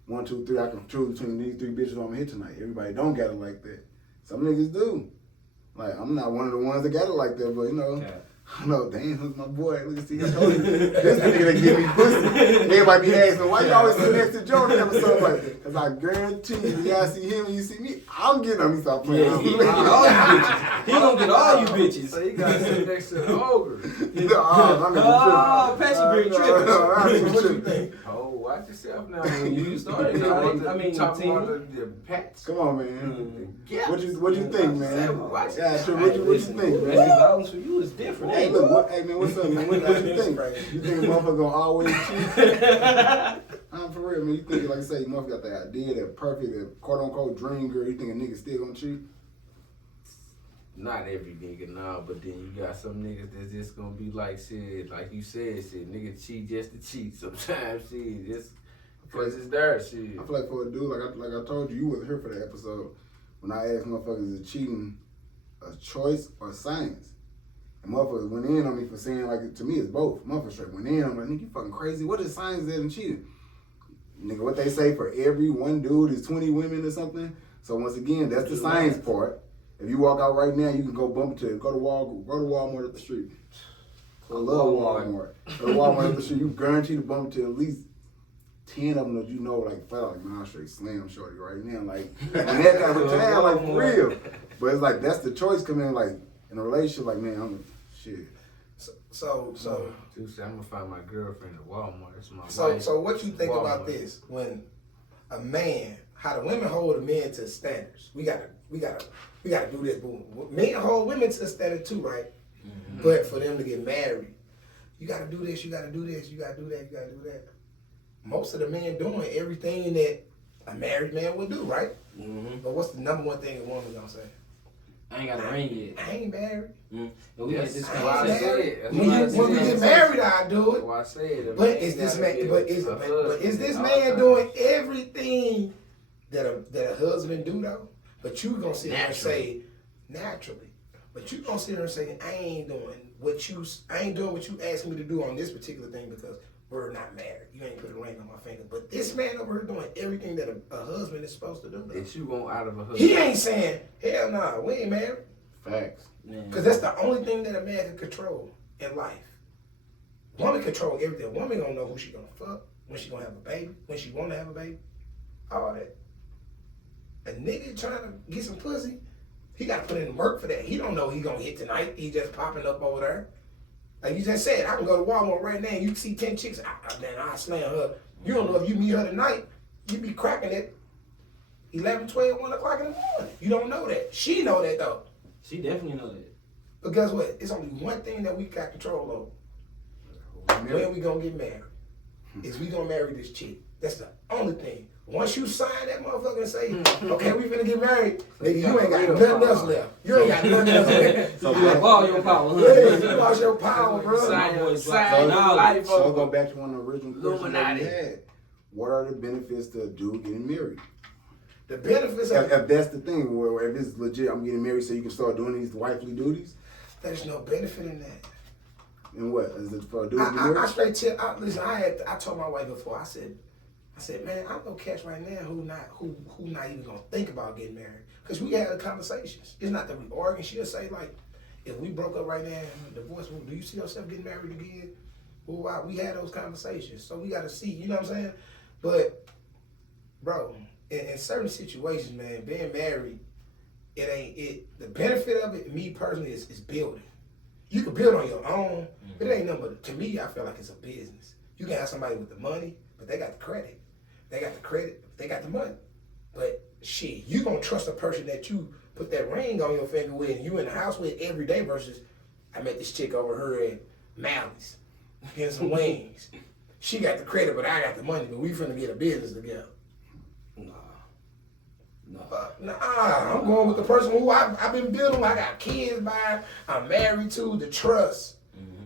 1, 2, 3. I can choose between these 3 bitches I'm gonna hit tonight. Everybody don't got it like that. Some niggas do. Like I'm not one of the ones that got it like that, but you know. Okay. I know, damn, who's my boy? Look, see, I told you, this nigga that give me pussy. Everybody be asking, why you always sit next to Joe in the episode? Like, because I guarantee you, when y'all see him and you see me, I'm getting on me, stop playing. Yeah, he gonna get all you bitches. So you gotta sit next to the ogre. Pesky tripping. What you think? Oh, watch yourself now. When you started, talking about the pets. Come on, man. Yeah. What you think, man? Watch yeah, sure. What you think, man? Violence for you is different. Hey, look, hey man, what's up, man? What you think? You think a motherfucker gonna always cheat? For real, man. You think, like I say, you motherfucker got that idea, that perfect, that quote unquote dream girl. You think a nigga still gonna cheat? Not every nigga, nah, but then you got some niggas that's just gonna be like shit, like you said, shit, nigga cheat just to cheat sometimes, shit, just because it's there, shit. I feel like for a dude, like I told you, you wasn't here for that episode, when I asked motherfuckers, is cheating a choice or science? And motherfuckers went in on me for saying, like, to me it's both. Motherfuckers straight went in on me, like, nigga, you fucking crazy, what is science there in cheating? Nigga, what they say for every one dude is 20 women or something? So once again, that's the science part. If you walk out right now, you can go go to Walmart up the street. I love Walmart. Go to Walmart up the street. You guaranteed to bump into at least 10 of them that you know, like, felt like, man, I'm straight slam shorty right now. Like, and that kind of time, like, for real. But it's like, that's the choice coming in, like, in a relationship, like, man, I'm shit. So I'm gonna find my girlfriend at Walmart. That's my wife. So what you think about this? When a man, how the women hold the men to standards? We gotta do this. Men hold women to a standard too, right? Mm-hmm. But for them to get married, you gotta do this, you gotta do this, you gotta do that, you gotta do that. Most of the men doing everything that a married man would do, right? Mm-hmm. But what's the number one thing a woman gonna say? I ain't got a ring yet. I ain't married. Mm-hmm. We yes, this I ain't married. When we get married, I do it. Well, I said, but is this man? But is this man doing everything that a husband do though? But you gonna sit there and say naturally. But you gonna sit there and say I ain't doing what you asked me to do on this particular thing because we're not married. You ain't put a ring on my finger. But this man over here doing everything that a husband is supposed to do. Though. That you want out of a husband. He ain't saying, hell nah, we ain't married. Facts. Because that's the only thing that a man can control in life. Woman control everything. Woman gonna know who she gonna fuck, when she gonna have a baby, when she wanna have a baby, all that. A nigga trying to get some pussy, he gotta put in work for that. He don't know he gonna hit tonight. He just popping up over there. Like you just said, I can go to Walmart right now and you see 10 chicks, I slam her. You don't know if you meet her tonight, you be cracking it 11, 12, 1 o'clock in the morning. You don't know that. She know that though. She definitely know that. But guess what? It's only one thing that we got control over. When we gonna get married? Is we gonna marry this chick? That's the only thing. Once you sign that motherfucker and say, okay, we finna get married, nigga, you ain't got nothing else left. You ain't got nothing else left. So you lost your power, huh? Yeah, you lost your power, bro. So go back to one of the original questions that we had. What are the benefits to a dude getting married? The benefits if that's the thing, where if it's legit, I'm getting married so you can start doing these wifely duties? There's no benefit in that. And what? Is it for a dude to get married? I straight tell, listen, I told my wife before, I said, man, I'm gonna catch right now who not even gonna think about getting married. Because we had conversations. It's not that we argue. She'll say, like, if we broke up right now and divorced, do you see yourself getting married again? Well, we had those conversations. So we gotta see, you know what I'm saying? But, bro, in certain situations, man, being married, the benefit of it, me personally, is building. You can build on your own, but it ain't nothing but, to me, I feel like it's a business. You can have somebody with the money, but they got the credit. They got the credit, they got the money. But shit, you gonna trust a person that you put that ring on your finger with and you in the house with every day versus I met this chick over here at Mally's, getting some wings. She got the credit, but I got the money. But we finna get a business together. Nah, I'm going with the person who I've been building. I got kids by. I'm married to. The trust.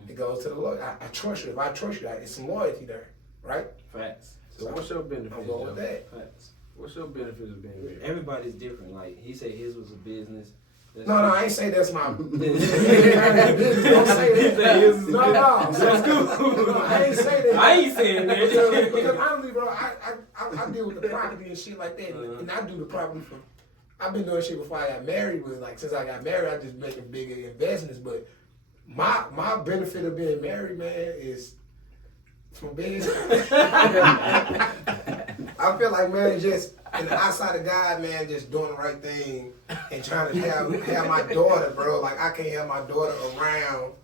It goes to the Lord. I trust you. If I trust you, it's some loyalty there, right? Facts. So what's your benefits? I'm going with that. Facts. What's your benefits of being married? Everybody's different. Like he said, his was a business. No, I ain't say that's my business. Don't say that. No, that's cool. No, I ain't say that. I ain't saying that. Because honestly, bro, I deal with the property and shit like that, and I do the property for. I've been doing shit before I got married. With like since I got married, I just making bigger investments. But my benefit of being married, man, is from being. I feel like, man, just in the outside of God, man, just doing the right thing and trying to have my daughter, bro. Like I can't have my daughter around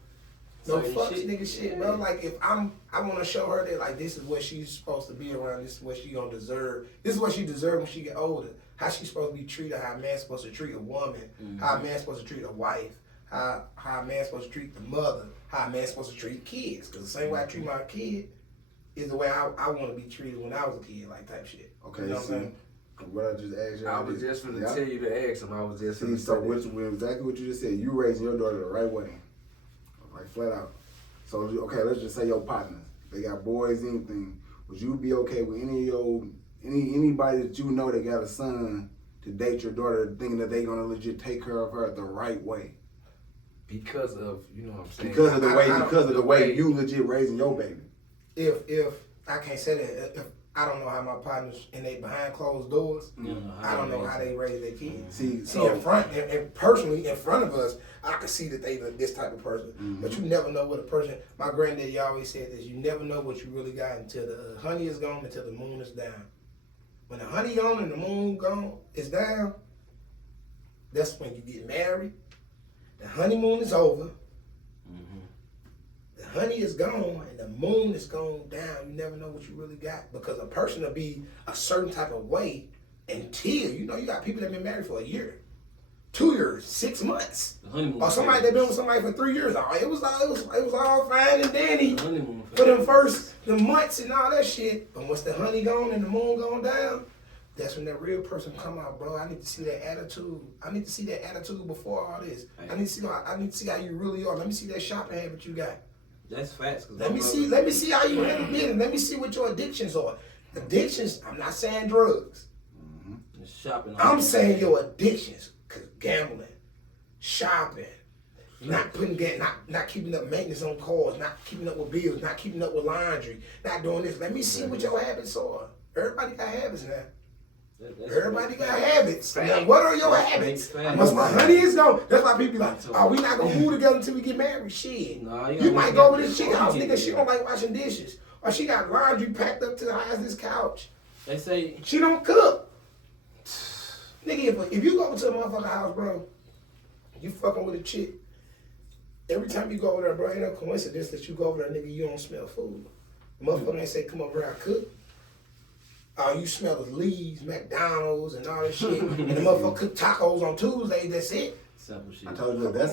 no fuck nigga shit, bro. Like if I want to show her that like this is what she's supposed to be around. This is what she gonna deserve. This is what she deserves when she get older. How she's supposed to be treated. How a man's supposed to treat a woman. How a man's supposed to treat a wife. How a man's supposed to treat the mother. How a man's supposed to treat kids. Because the same way I treat my kid is the way I want to be treated when I was a kid, like type shit. Okay, you know what I'm saying? What I just asked you. I was just going to tell you to ask him. I was just See, so exactly what you just said. You raising your daughter the right way, like flat out. So okay, let's just say your partners. They got boys, anything. Would you be okay with anybody that you know that got a son to date your daughter, thinking that they gonna legit take care of her the right way? Because of what I'm saying. Because of the way you legit raising your baby. If I can't say that, if I don't know how my partners and they behind closed doors, I don't know how they raise their kids. See in front and personally in front of us, I can see that they this type of person. But you never know what a person. My granddaddy always said this: you never know what you really got until the honey is gone, until the moon is down. When the honey gone and the moon gone is down, that's when you get married. The honeymoon is over. The honey is gone and the moon is gone down. You never know what you really got because a person will be a certain type of way until you got people that been married for a year, 2 years, 6 months, or somebody that been with somebody for 3 years. It was all fine and dandy for the months and all that shit. But once the honey gone and the moon gone down, that's when that real person come out, bro. I need to see that attitude. I need to see that attitude before all this. I need to see how you really are. Let me see that shopping habit you got. That's facts. Let me see how you handle business. Let me see what your addictions are. Addictions, I'm not saying drugs. Shopping. I'm saying your addictions. Gambling, shopping, not keeping up maintenance on cars, not keeping up with bills, not keeping up with laundry, not doing this. Let me see what your habits are. Everybody got habits now. Everybody got habits. Now, what are your habits? Once my honey is gone, that's why people be like, oh, we not gonna move together until we get married. Shit. You might go over this chick house, nigga, she don't like washing dishes. Or she got laundry packed up to the high as this couch. They say she don't cook. Nigga, if you go over to a motherfucking house, bro, you fucking with a chick, every time you go over there, bro, ain't no coincidence that you go over there, nigga, you don't smell food. The motherfucker ain't say, come over here, I cook. All you smell is leaves, McDonald's, and all that shit. And the motherfucker cook tacos on Tuesdays, that's it. Simple shit. I told you, that's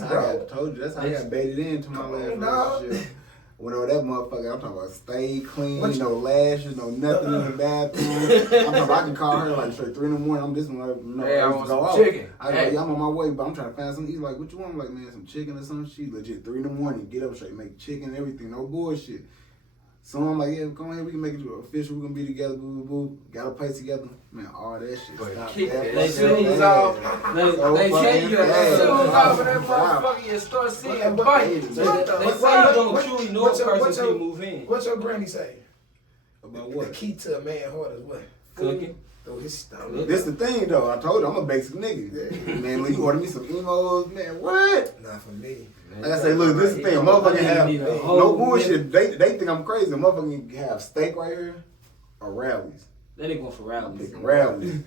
how I got baited into my last relationship. Went over that motherfucker, I'm talking about stay clean, no lashes, no nothing in the bathroom. I'm talking about I can call her like straight 3 in the morning. I'm this one, hey, I want some chicken. I'm on my way, but I'm trying to find something. He's like, what you want? I'm like, man, some chicken or something. She legit 3 in the morning, get up straight, make chicken, everything, no bullshit. So I'm like, yeah, come on here, we can make it official, we can be together, boo, boo, boo. Got a place together. Man, all that shit stopped. They shoes off. They take your shoes off of that motherfucker and start seeing bites. They say you don't truly know a person till you move in. What's your granny say? About what? The key to a man's heart is what? Cooking. Through his stomach. This the thing though, I told you, I'm a basic nigga. Man, when you order me some emos, man, what? Not for me. Like I say, look, this is the thing. Motherfucker have no bullshit. They think I'm crazy. Motherfucker have steak right here or rallies. They going for rallies. Rallies.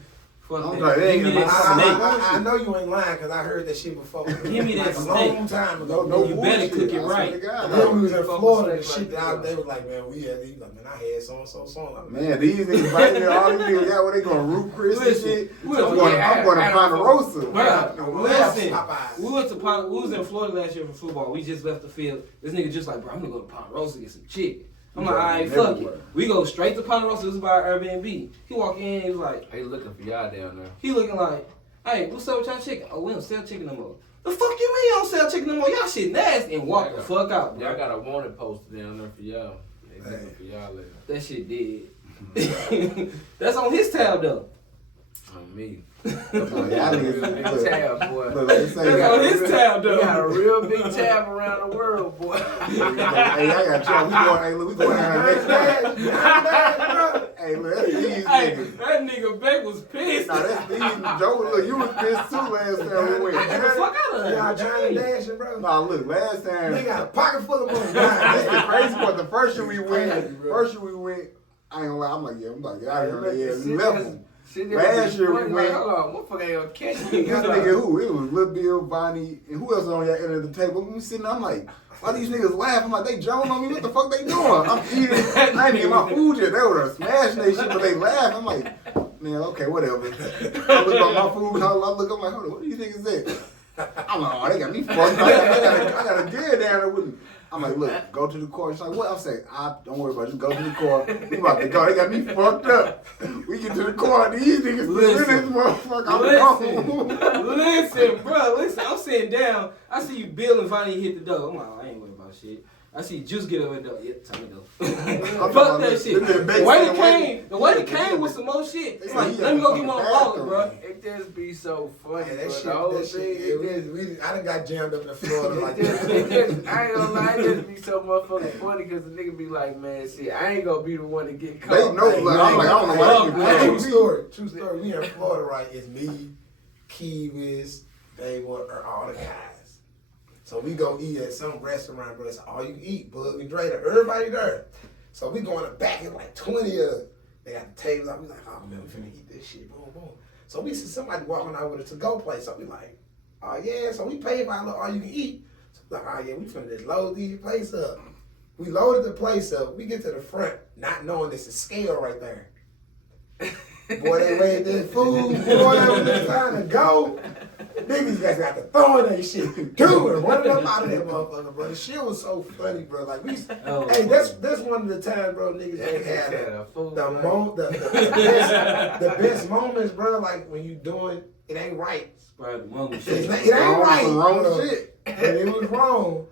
Fuck I'm that. like, Give me that snake. I know you ain't lying because I heard that shit before. Give me that like a snake. long time ago. No You better bullshit. cook it I swear right. to God. I remember we was in Fuck Florida, the with snake shit like that that. they was like, man, we had these, like, man, I had so. Man, these niggas right there, all these niggas got where they going Root Chris and Listen, shit. we I'm was- going to Ponderosa. Bro, listen, Popeyes. we was in Florida last year for football. We just left the field. This nigga just like, bro, I'm gonna go to Ponderosa to get some chick. I'm like, alright, fuck it. We go straight to Ponderosa. This is by our Airbnb. He walk in, he was like, They looking for y'all down there. he looking like, hey, what's up with y'all chicken? Oh, we don't sell chicken no more. The fuck you mean you don't sell chicken no more? Y'all shit nasty. And walk the fuck out, bro. Y'all got a wanted poster down there for y'all. They looking for y'all later. That shit dead. That's on his tab though. On me. Oh, y'all Real niggas, big look, tab, boy. look, like you say, That's on his tab You got a though. real big tab around the world, boy. hey, I got y'all. We going down next time. Hey, look, that's these Hey, niggas. that nigga Beck was pissed. Nah, that's these. Joe, look, you was pissed too last time we Get the went. fuck out of here. Y'all Johnny dashing, bro. Nah, look, last time. They got a pocket full of money. That's the God, crazy part. The first year we Crazy, went, bro. I ain't gonna lie. I'm like, yeah, I heard we left them. Last Last year we went. Hold on, motherfucker ain't gonna catch This me. nigga who? It was Lil Bill, Bonnie, and who else was on your end of the table? We sitting there, I'm like, why these niggas laugh? I'm like, they joning on me. What the fuck they doing? I'm eating. I ain't even get my food yet. They were smashing that shit, but they laugh. I'm like, man, okay, whatever. I look at my food. I look. I'm like, hold on, what these niggas at? I'm like, oh, they got me fucked up. I got a deer down there with me. I'm like, look, go to the car. She's like, what? I'm saying, don't worry about it. Just go to the car. We about to go. They got me fucked up. We get to the car. These niggas still in this motherfucker. I'm gone. Listen, bro, listen. I'm sitting down. I see you Bill and Vonnie hit the door. I'm like, I ain't worried about shit. I see Juice get over the door. Yep, time to go. Fuck that shit. The way it came with some more shit. It's like, let me go get my wallet, bro. It just be so funny. yeah, bro. that shit, The whole that thing, shit. I done got jammed up in Florida like I ain't that. gonna lie, it just be so motherfucking funny because the nigga be like, man, shit, I ain't gonna be the one to get caught. They know, like, I'm like, I don't know why they True keep story. True story. We in Florida, right? It's me, Kiwis, they were all the guys. So we go eat at some restaurant, bro. It's all you can eat, Bug and Dre. Everybody there. So we go in the back, it's like 20 of us. They got the tables out. We like, oh man, we finna eat this shit. Boom, boom. So we see somebody walking out with a to-go place. So we like, oh yeah. So we paid by all you can eat. So we like, oh yeah, we finna just load these place up. We loaded the place up. We get to the front, not knowing it's a scale right there. Boy, they weighed that food. Boy, when it's time to go, niggas just got to throwing that shit. Dude, running up out of that motherfucker, bro. The shit was so funny, bro. Like we, hey, that's one of the times, bro. Niggas ain't had the best moments, bro. Like when you doing it ain't right. Bro, the moment It shit. ain't right. Wrong bro. shit. And it was wrong.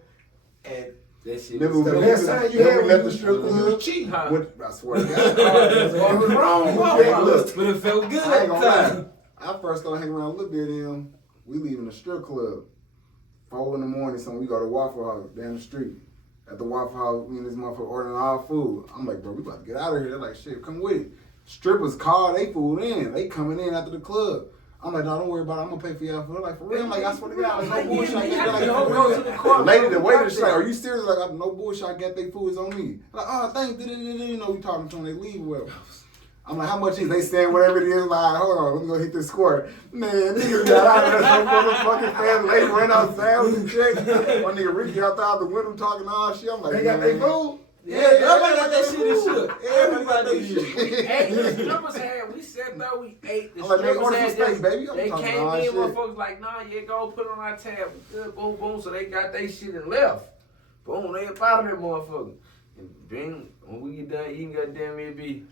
And That shit Never was the we best left- time you never had we left was the strip when you club. was cheating. I swear to God. It was wrong. Hey, look. But it felt good I at ain't the gonna lie. time. I first started hanging around a little bit of them. We leaving the strip club. 4 in the morning, so we go to Waffle House down the street. At the Waffle House, me and this motherfucker ordering all food. I'm like, bro, we about to get out of here. They're like, shit, come with it. Strippers call they food in. They coming in after the club. I'm like, no, don't worry about it. I'm gonna pay for y'all food. They're like, for real? I'm like, I swear to God, no bullshit. I got like, the lady, the waiter, she's like, are you serious? Like, I'm no bullshit. I got their food. It's on me. Like, oh, thanks. You know, we talking to them. They leave well. I'm like, how much is they saying whatever it is? Like, hold on, let me go hit this score. Man, niggas got out of there so motherfucking fast. Lady ran outside with the check. My nigga Ricky outside the window talking all shit. I'm like, They got their food. Yeah, everybody got that shit and shit. Everybody got Everybody that got shit. Hey, the strippers had, we sat there, we ate. The I'm like, man, strippers order some had steak, just, baby. I'm they talking came all in, shit. motherfuckers like, nah, yeah, go put it on our tab. Good, boom, boom. So they got their shit and left. Boom, they up out of that motherfucker. And bing, when we get done eating, goddamn it be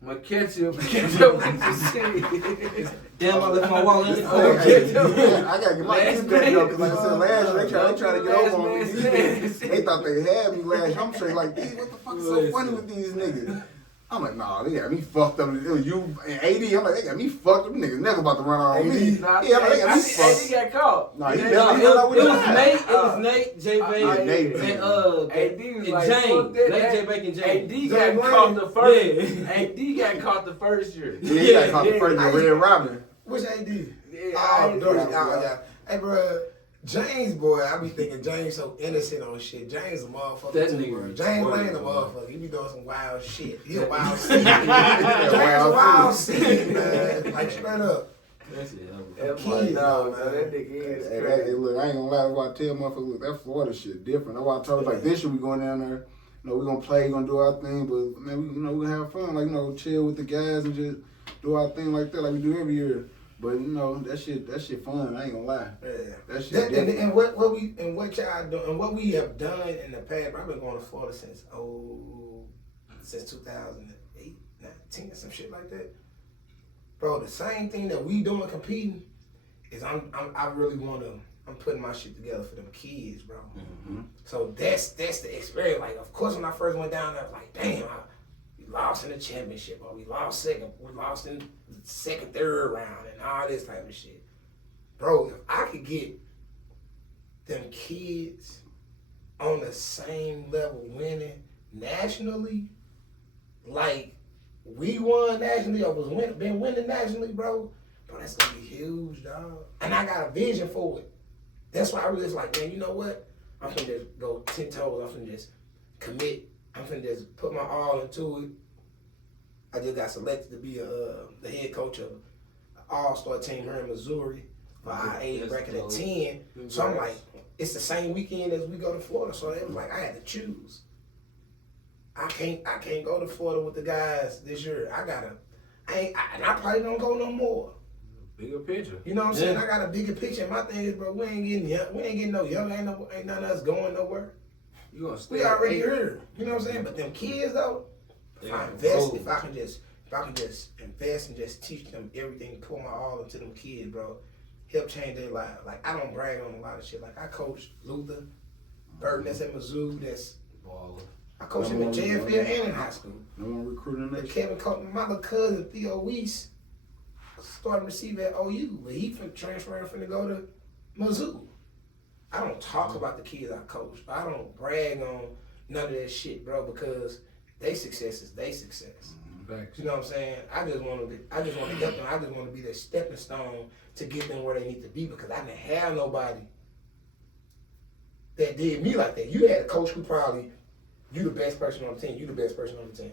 my ketchup with the shit. Damn, I left my wallet in the Oh, car. hey, I gotta get my Last kids back man. though, because like I said, last year they try to get over on me. Last These man niggas, stand. they thought they had me last year. I'm straight like, hey, what the fuck is so funny with these niggas? I'm like, nah, they got me fucked up. It was you and AD. I'm like, they got me fucked up. Niggas never about to run out on me. Nah, Yeah, like, they got I me think AD fucked. got caught. Nah, he Yeah, definitely It got out with was that. Nate, it was Nate, J Bake, Nate, and AD was and like, James. fuck that. Nate, J Bake, and James. AD got caught the first. AD got caught the first year. Yeah, he got caught the first year, Red Robin. Which AD? Yeah, Oh, I- Dory. yeah. Oh, yeah. Hey, bro, James, boy, I be thinking James so innocent on shit. James a motherfucker. That too, nigga bro. is James funny, Lane a bro. motherfucker. He be doing some wild shit. He a wild seed. James a wild seed, man. Like straight up. That's it. That's Kids, my dog, man. man. That nigga is Hey, crazy. look, I ain't gonna lie. That's why I tell motherfuckers, look, that Florida shit different. That's why I told you, like, this year we going down there. You know, we gonna play, gonna do our thing, but man, we gonna have fun. Like, chill with the guys and just do our thing like that, like we do every year. But that shit fun. I ain't gonna lie. Yeah. That shit different. And what y'all do and what we have done in the past. I've been going to Florida since 2008, 19, some shit like that. Bro, the same thing that we doing competing is I really I'm putting my shit together for them kids, bro. Mm-hmm. So that's the experience. Like, of course, when I first went down there, I was like, damn, we lost in the championship, or we lost in the second, third round, and all this type of shit. Bro, if I could get them kids on the same level winning nationally, like we won nationally or been winning nationally, bro, that's gonna be huge, dog. And I got a vision for it. That's why I really was like, man, you know what? I'm finna just go 10 toes. I'm finna just commit. I'm finna just put my all into it. I just got selected to be the head coach of an all-star team here in Missouri for our age bracket at 10. So I'm like, it's the same weekend as we go to Florida. So it was like I had to choose. I can't go to Florida with the guys this year. And I probably don't go no more. Bigger picture. You know what I'm saying? I got a bigger picture. And my thing is, bro, we ain't getting no young. Ain't none of us going nowhere. You gonna stay? We already here. You know what I'm saying? But them kids though, if I can just invest and just teach them everything, pour my all into them kids, bro, help change their lives. Like, I don't brag on a lot of shit. Like, I coach Luther Burton that's at Mizzou. That's Baller. I coach him in JFL and in high school. No one recruiting that. Kevin coach my little cousin Theo Weiss starting receiver at OU, but he finna go to Mizzou. I don't talk about the kids I coach. I don't brag on none of that shit, bro, because their success is their success. Facts. You know what I'm saying? I just want to help them. I just want to be their stepping stone to get them where they need to be, because I didn't have nobody that did me like that. You had a coach who probably, you the best person on the team. You the best person on the team.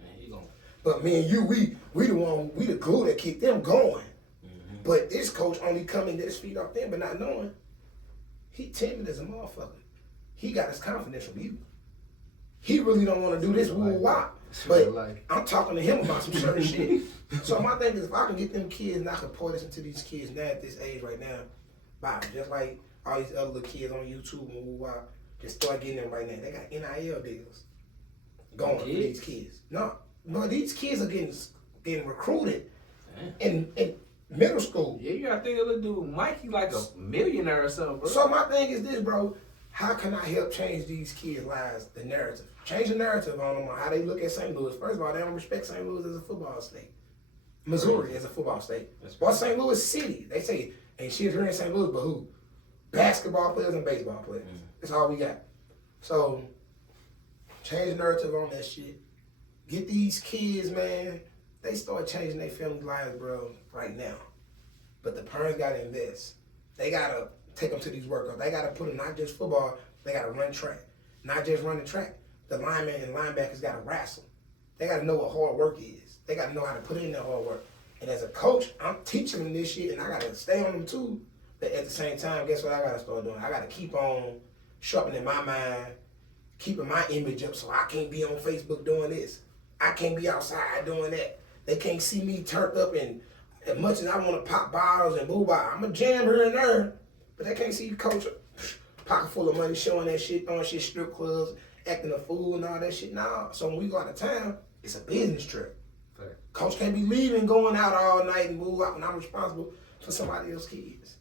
Man, he gonna. But me and you, we the glue that keep them going. Mm-hmm. But this coach only coming his feet off them, but not knowing. He timid as a motherfucker. He got his confidence from you. He really don't want to do this woo-wop. But I'm talking to him about some certain shit. So my thing is, if I can get them kids and I can pour this into these kids now at this age right now, bye. Just like all these other little kids on YouTube and woo-wop, just start getting them right now. They got NIL deals going for these kids. No, these kids are getting recruited in middle school. Yeah, you gotta think of the dude Mikey like a millionaire or something, bro. So my thing is this, bro. How can I help change these kids' lives, the narrative? Change the narrative on them, on how they look at St. Louis. First of all, they don't respect St. Louis as a football state. Missouri as a football state. Or St. Louis City. They say, ain't shit here in St. Louis, but who? Basketball players and baseball players. That's all we got. So, change the narrative on that shit. Get these kids, man. They start changing their family lives, bro, right now. But the parents got to invest. They got to take them to these workouts. They got to put them, not just football, they got to run track. Not just running track. The linemen and linebackers got to wrestle. They got to know what hard work is. They got to know how to put in that hard work. And as a coach, I'm teaching them this shit, and I got to stay on them too. But at the same time, guess what I got to start doing? I got to keep on sharpening my mind, keeping my image up, so I can't be on Facebook doing this. I can't be outside doing that. They can't see me turned up, and as much as I want to pop bottles and boo-bah, I'm a jam here and there, but they can't see you coach pocket full of money, showing that shit, throwing shit, strip clubs, acting a fool and all that shit. Nah, so when we go out of town, it's a business trip. Right. Coach can't be leaving, going out all night and move out when I'm responsible for somebody else's kids.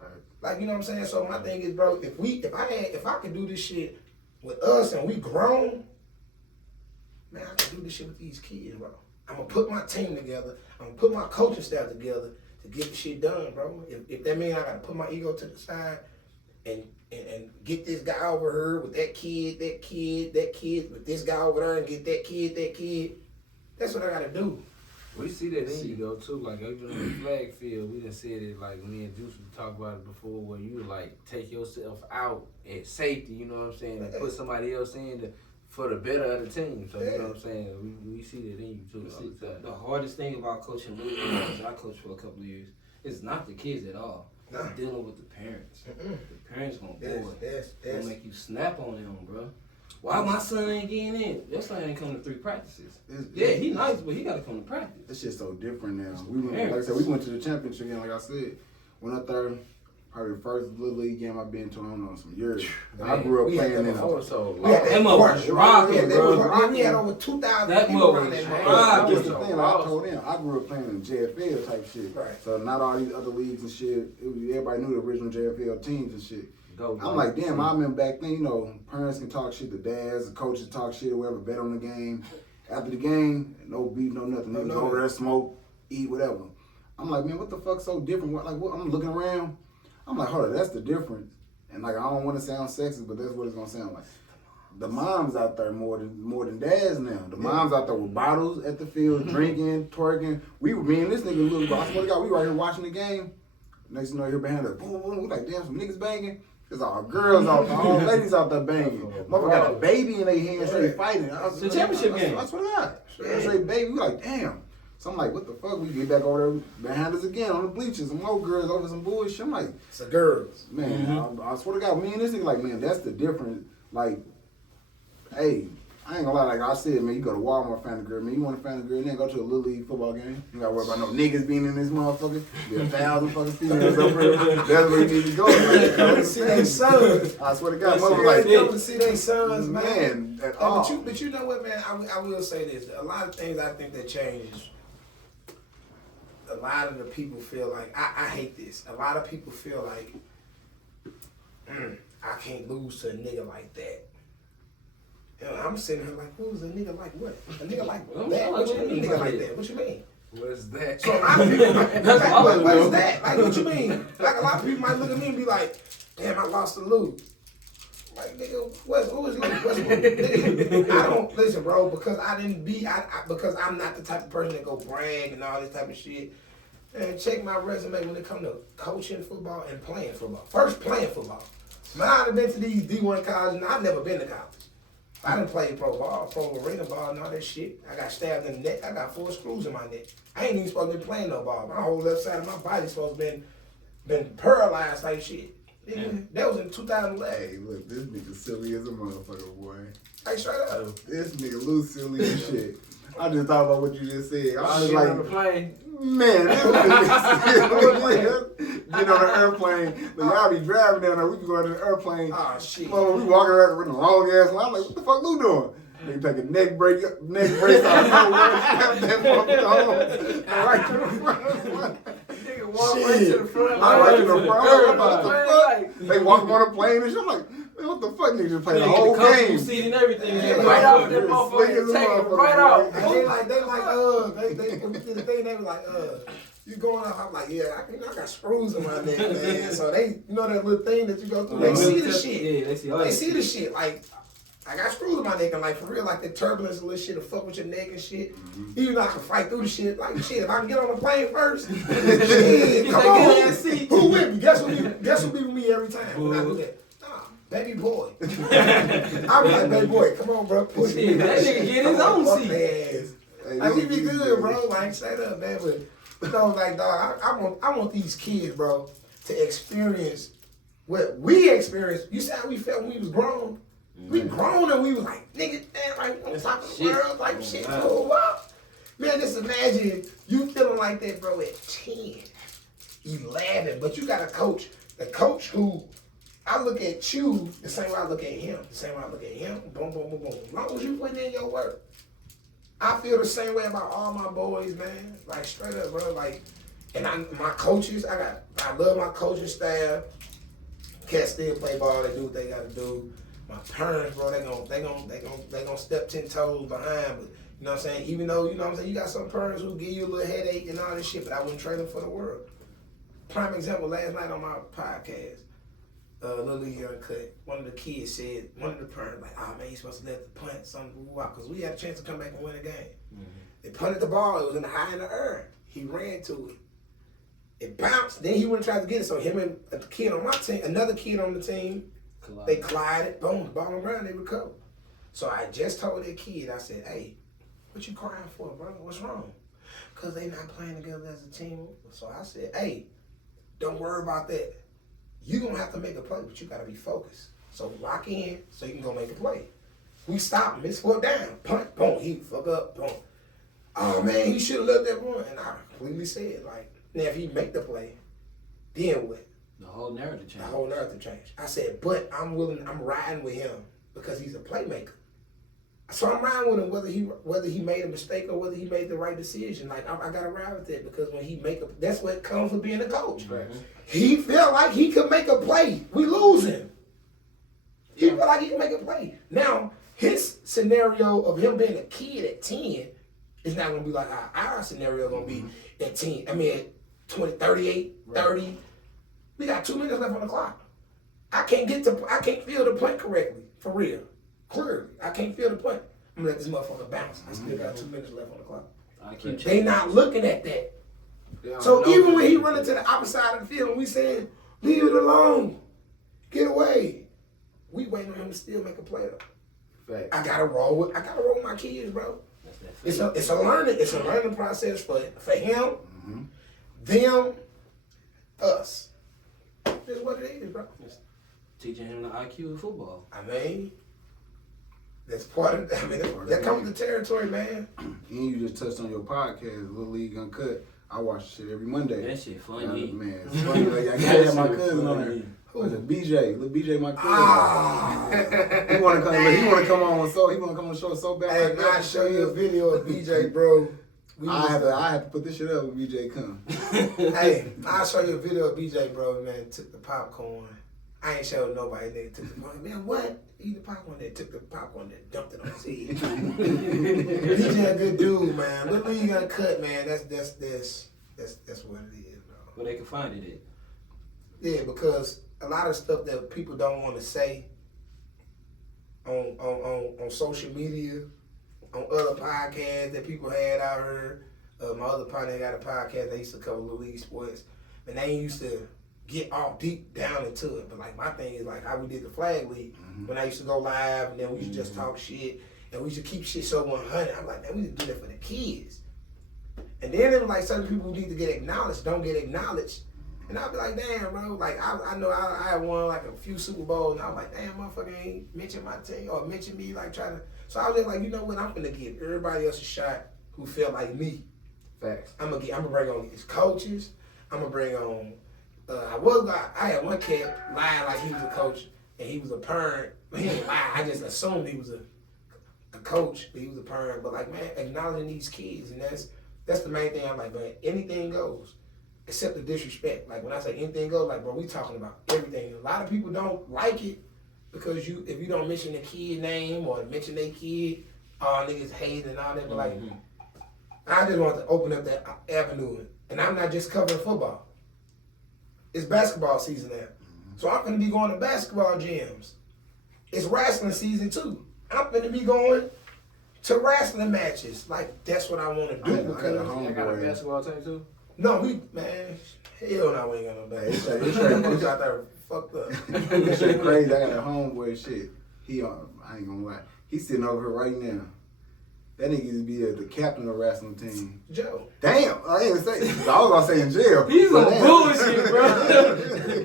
Right. Like, you know what I'm saying? So my thing is, bro, if I could do this shit with us and we grown, man, I can do this shit with these kids, bro. I'm gonna put my team together. I'm gonna put my coaching staff together to get the shit done, bro. If that means I gotta put my ego to the side and get this guy over here with that kid, with this guy over there and get that kid, that's what I gotta do. We see that in you though too. Like even on the flag field, we done said it. Like me and Juice we talked about it before, where you like take yourself out at safety. You know what I'm saying, and put somebody else in for the better of the team. So you know what I'm saying. We see that in you too. All the time. The hardest thing about coaching little kids, I coached for a couple of years, is not the kids at all. It's dealing with the parents. The parents gonna gonna make you snap on them, bro. Why my son ain't getting in? Your son ain't coming to 3 practices. He nice, but he gotta come to practice. This shit's so different now. Like I said, we went to the championship game. Like I said, went up there. Probably the first little league game I've been to, I don't know, some years. I grew up playing in We had over 2,000 people around that. That's the thing. I told them I grew up playing in JFL type shit. Right. So not all these other leagues and shit. Everybody knew the original JFL teams and shit. I'm like, damn, I remember back then, you know, parents can talk shit, the dads, the coaches talk shit or whatever, bet on the game. After the game, no beef, no nothing. Niggas go over there, smoke, eat, whatever. I'm like, man, what the fuck's so different? What I'm looking around. I'm like, hold on, that's the difference. And like, I don't want to sound sexist, but that's what it's gonna sound like. The moms out there more than dads now. The moms out there with bottles at the field, drinking, twerking. Me and this nigga, little bro, I swear to God, we right here watching the game. Next thing you know, here behind us, boom, boom. We like, damn, some niggas banging. There's all girls out there, all ladies out there banging. Motherfucker got a baby in their hands, straight fighting. It's a championship game. I swear to God, straight baby. We like, damn. So I'm like, what the fuck? We get back over there behind us again on the bleachers. Some more girls over some bullshit. I'm like, it's the girls. Man, I swear to God, me and this nigga like, man, that's the difference. Like, hey, I ain't gonna lie, like I said, man, you go to Walmart, find a girl, man, you want to find a girl, then go to a Little League football game. You gotta worry about no niggas being in this motherfucker. Be 1,000 fucking females over there. That's where you need to go. Like, see their sons. I swear to God, motherfucker like that. To see their sons, man. At all. But you know what, man, I will say this. A lot of things I think that changed. A lot of the people feel like, I hate this. A lot of people feel like, I can't lose to a nigga like that. You know, I'm sitting here like, who's a nigga like what? A nigga like that? What you mean, nigga like that? What you mean? What's that? So a lot of people like, what is that? Like, what you mean? Like, a lot of people might look at me and be like, damn, I lost to Lou. Like, nigga, who is Lou? What's Lou? Nigga, I don't, listen, bro, because because I'm not the type of person that go brag and all this type of shit. And check my resume when it comes to coaching football and playing football. First, playing football. Man, I've been to these D1 colleges, and I've never been to college. I didn't play pro ball, pro arena ball, and all that shit. I got stabbed in the neck. I got 4 screws in my neck. I ain't even supposed to be playing no ball. My whole left side of my body supposed to been paralyzed like shit. Nigga, that was in 2011. Hey, look, this nigga silly as a motherfucker, boy. Hey, straight up. This nigga Lou silly as shit. I just thought about what you just said. I was like, on the plane. Man, this nigga get on an airplane. Like, y'all be driving down there. We be going to the airplane. Oh, shit. Well, we walking around with a long ass line. I'm like, what the fuck Lou doing? They take a neck brace out of nowhere. Snap that motherfucker on. Right to the front. Nigga walk right to the front. I'm right to the front. What the fuck? They walk on the plane and shit. I'm like, man, what the fuck? Nigga just played the whole game. Seat and everything. Yeah, right off that motherfucker. Take it right off. And the thing, they was like, you going off? I'm like, yeah, I got screws in my neck, man. So they, you know that little thing that you go through, they see the shit. Yeah, they see the shit. Like, I got screws in my neck, and like, for real, like, the turbulence and little shit to fuck with your neck and shit. Even though I can fight through the shit, like, shit, if I can get on the plane first, shit, come on. Who with me? Guess who be with me every time when I do that? Baby boy. I be like, baby boy, come on, bro. Push me. That nigga get his own seat. Hey, like, we be good, bro. Like, straight up, man. But, you know, like, dog, I want these kids, bro, to experience what we experienced. You see how we felt when we was grown? We grown and we was like, nigga, damn, like, on top of the world, like, shit, cool, wow. Man, just imagine you feeling like that, bro, at 10, 11, but you got a coach, the coach who, I look at you the same way I look at him. The same way I look at him. Boom, boom, boom, boom. As long as you put in your work. I feel the same way about all my boys, man. Like, straight up, bro. Like, and my coaches, I love my coaching staff. Cats still play ball. They do what they gotta do. My parents, bro, they gonna step 10 toes behind. But you know what I'm saying? Even though, you know what I'm saying, you got some parents who give you a little headache and all this shit, but I wouldn't trade them for the world. Prime example, last night on my podcast. Little League Uncut, one of the kids said, one of the parents, like, oh man, you supposed to let the punt, something, because we had a chance to come back and win a game. They punted the ball. It was in the high in the air. He ran to it. It bounced. Then he went and tried to get it. So him and a kid on my team, another kid on the team, they collided. Boom, the ball on the ground. They recovered. So I just told that kid, I said, hey, what you crying for, bro? What's wrong? Because they not playing together as a team. So I said, hey, don't worry about that. You're going to have to make a play, but you got to be focused. So lock in so you can go make a play. We stopped him. His foot down. Punt. Boom. He fuck up. Boom. Oh, man, he should have left that run. And I completely said, like, now if he make the play, then what? The whole narrative changed. The whole narrative changed. I said, but I'm riding with him because he's a playmaker. So I'm riding with him whether he made a mistake or whether he made the right decision. Like I gotta ride with that because when he that's what comes with being a coach. Mm-hmm. He felt like he could make a play. We lose him. He felt like he could make a play. Now his scenario of him being a kid at 10 is not gonna be like our scenario gonna be at 10. I mean at 20, 38, 30. We got 2 minutes left on the clock. I can't feel the punt correctly for real. Clearly, I can't feel the punt. I'm gonna let this motherfucker bounce. I still got 2 minutes left on the clock. They not looking at that. So even when he running to the opposite side of the field and we saying, leave it alone, get away, we waiting on him to still make a play though. I gotta roll with my kids, bro. It's a learning process for him, them, us. That's what it is, bro. It's teaching him the IQ of football. I mean, that's part of. I mean, that comes with the territory, man. And you just touched on your podcast, Little League Uncut. I watch shit every Monday. That shit funny. Man, it's funny. Like, I gotta have my cousin on there. Who's it? BJ. Little BJ, my cousin. He wanna come on the show so bad. Hey, man, I show you a video of BJ, bro. I have to put this shit up when BJ come. Hey, I'll show you a video of BJ, bro. Man, took the popcorn. I ain't showed nobody. They took the popcorn. Man, what? Eat the popcorn. They took the popcorn. They dumped it on his head. BJ a good dude, man. Little League Uncut, man. That's what it is, bro. Where they can find it at? Yeah, because a lot of stuff that people don't want to say on social media, on other podcasts that people had out here. My other partner got a podcast. They used to cover Little League sports, and they used to get all deep down into it. But like my thing is like how we did the flag league when I used to go live, and then we used to just talk shit, and we used to keep shit so 100. I'm like, man, we need to do that for the kids. And then it was like certain people who need to get acknowledged don't get acknowledged. And I'll be like, damn, bro. Like, I know I had won like a few Super Bowls, and I was like, damn, motherfucker ain't mention my team or mention me, like trying to. So I was just like, you know what? I'm gonna give everybody else a shot who felt like me. Facts. I'm gonna bring on these coaches. I'm gonna bring on. I had one cat lying like he was a coach and he was a parent. But he didn't lie. I just assumed he was a coach, but he was a parent. But like, man, acknowledging these kids, and that's the main thing. I'm like, man, anything goes. Except the disrespect. Like when I say anything goes, like bro, we talking about everything. A lot of people don't like it because if you don't mention the kid name or mention their kid, niggas hate and all that. But like, I just want to open up that avenue, and I'm not just covering football. It's basketball season now, so I'm gonna be going to basketball gyms. It's wrestling season too. I'm gonna be going to wrestling matches. Like that's what I want to do. I got a basketball team too. No, hell no, we ain't got no bad. It's out there fucked up. This shit crazy. I got a homeboy shit. I ain't gonna lie. He's sitting over here right now. That nigga used to be the captain of the wrestling team. Joe. Damn, I didn't say. I was gonna say in jail. He's on bullshit, bro.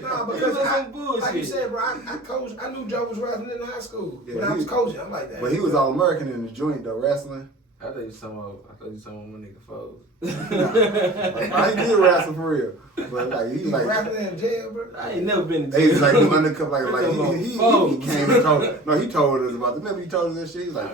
No, because like you said, bro, I coached. I knew Joe was wrestling in high school when I was coaching. I'm like that. But he was all American in the joint though, wrestling. I thought you someone my nigga foes. I did wrestle for real, but like he like wrestling in jail, bro. I ain't never been in jail. He was like jail. undercover, like he came and told. No, he told us about. Remember he told us that shit. He's like,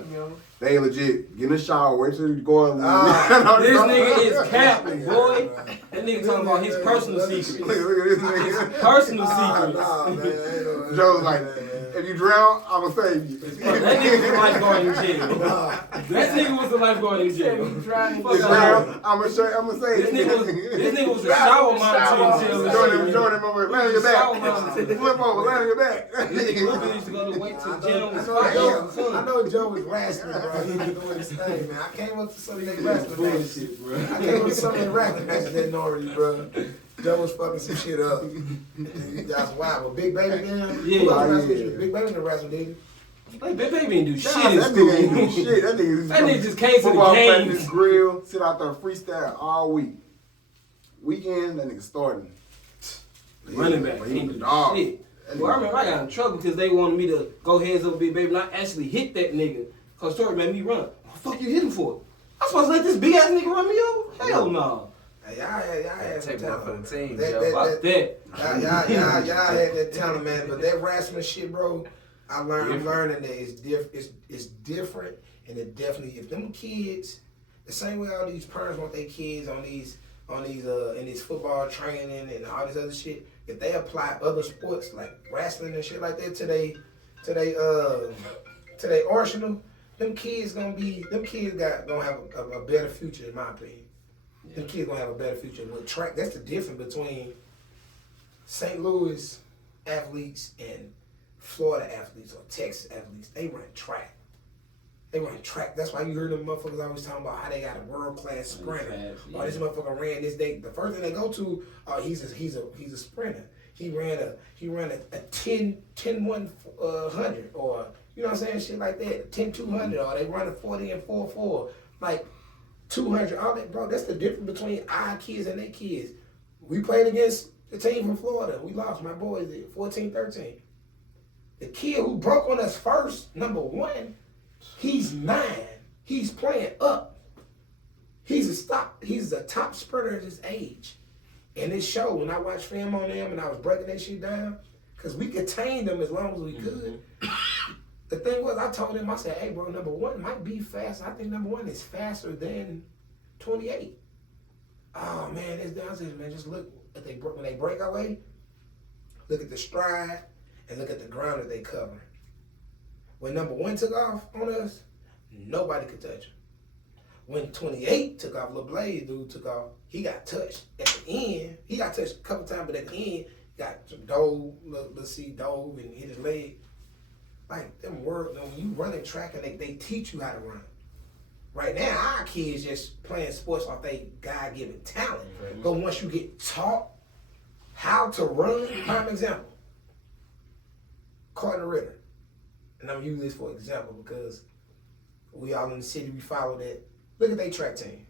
they legit get in the shower, wait till you go out. This nigga is capping, boy. That nigga talking about his personal secrets. Look at this nigga. Personal secrets. Joe's like, If you drown, I'ma save you. That nigga was the lifeguard in jail. That nigga was the lifeguard in jail. If you drown, I'ma save you. This nigga was a shower monitor in jail. Jordan, land on your back. Flip over, land on your back. This nigga used to go to wait till jail was I know Joe was wrestling, bro. He was doing his thing, man. I came up to some of their wrestling matches. I came up to some of their wrestling matches that already, bro. Joe was fucking some shit up. That's wild. But Big Baby down. Yeah. Who else wrestled with you? Big Baby didn't wrestle, did he? Like, Big Baby ain't do shit That in school. nigga ain't do shit. That nigga just came to the football games. practice, grill, sit out there freestyle all week. Weekend, that nigga starting. Running back. He Ain't was do dog. shit. Well, I remember I got in trouble because they wanted me to go heads over Big Baby and I actually hit that nigga because Tori made me run. What the fuck you hitting for? I'm supposed to let this big ass nigga run me over? Hell no. Hey, y'all had some Take one talent. for the team, That- Joe. that- Fuck that. Y'all had that talent, man. But that wrestling shit, bro, I'm learning that it's different, and it definitely, if them kids, the same way all these parents want their kids on these in this football training and all this other shit, if they apply other sports like wrestling and shit like that to they arsenal, them kids gonna have a better future, in my opinion. Them kids gonna have a better future with track. That's the difference between St. Louis athletes and Florida athletes or Texas athletes. They run track. That's why you heard them motherfuckers always talking about how they got a world-class sprinter. Or this motherfucker ran this day. The first thing they go to, he's a sprinter. He ran a 10-100 or you know what I'm saying, shit like that. 10-200 or they run a 40 and 4-4. Like 200, all that, bro. That's the difference between our kids and their kids. We played against the team from Florida. We lost. My boys did 14-13. The kid who broke on us first, number 1, he's 9. He's playing up. He's a top sprinter at his age. And it showed when I watched film on them and I was breaking that shit down, because we contained them as long as we could. The thing was, I told him, I said, hey, bro, number 1 might be fast. I think number 1 is faster than 28. Oh, man, it's downstairs, man. Just look at when they break away, look at the stride, and look at the ground that they cover. When number 1 took off on us, nobody could touch him. When 28 took off, Lil Blaze dude took off, he got touched. At the end, he got touched a couple times, but at the end, got some dove and hit his leg. Like, them words, when you running track and they teach you how to run. Right now, our kids just playing sports off their God-given talent. Mm-hmm. But once you get taught how to run, prime example, Carter Ritter. And I'm using this for example because we all in the city, we follow that. Look at their track team.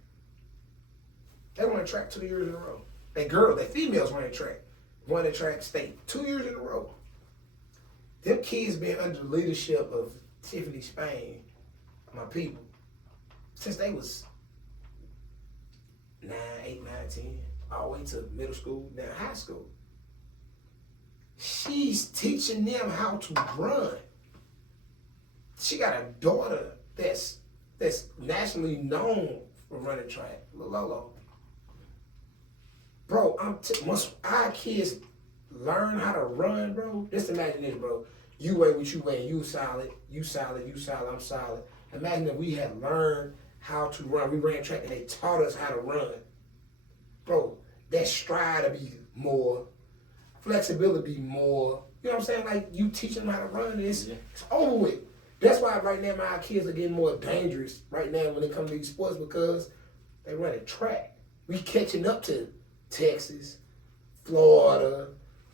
They run track 2 years in a row. They females running track. Won the track state 2 years in a row. Them kids been under the leadership of Tiffany Spain, my people, since they was 9, 8, 9, 10, all the way to middle school, then high school. She's teaching them how to run. She got a daughter that's nationally known for running track, Lolo. Bro, once our kids learn how to run, bro, just imagine this, bro. You weigh what you weigh, you solid, I'm solid. Imagine if we had learned how to run. We ran track and they taught us how to run. Bro, that stride to be more, flexibility be more. You know what I'm saying? Like, you teach them how to run, it's over with. That's why right now my kids are getting more dangerous right now when it comes to these sports because they run a track. We catching up to Texas, Florida,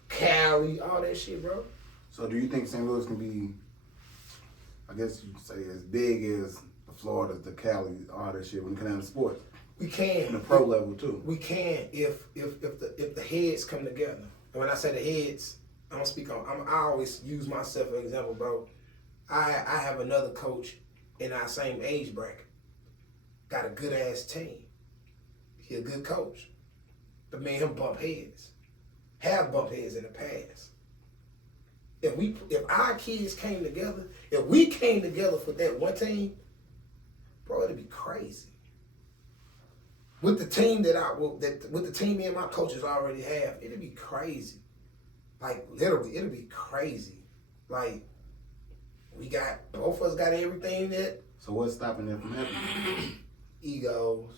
Cali, all that shit, bro. So do you think St. Louis can be, I guess you could say, as big as the Florida, the Cali, all that shit when it comes to sports? We can. And the pro level too. We can if the heads come together. And when I say the heads, I always use myself as an example, bro. I have another coach in our same age bracket. Got a good ass team. He a good coach. But me and him bump heads. Have bumped heads in the past. If our kids came together, if we came together for that one team, bro, it'd be crazy. With the team with the team me and my coaches already have, it'd be crazy. Like literally, it'd be crazy. Like both of us got everything that. So what's stopping them from happening? Egos.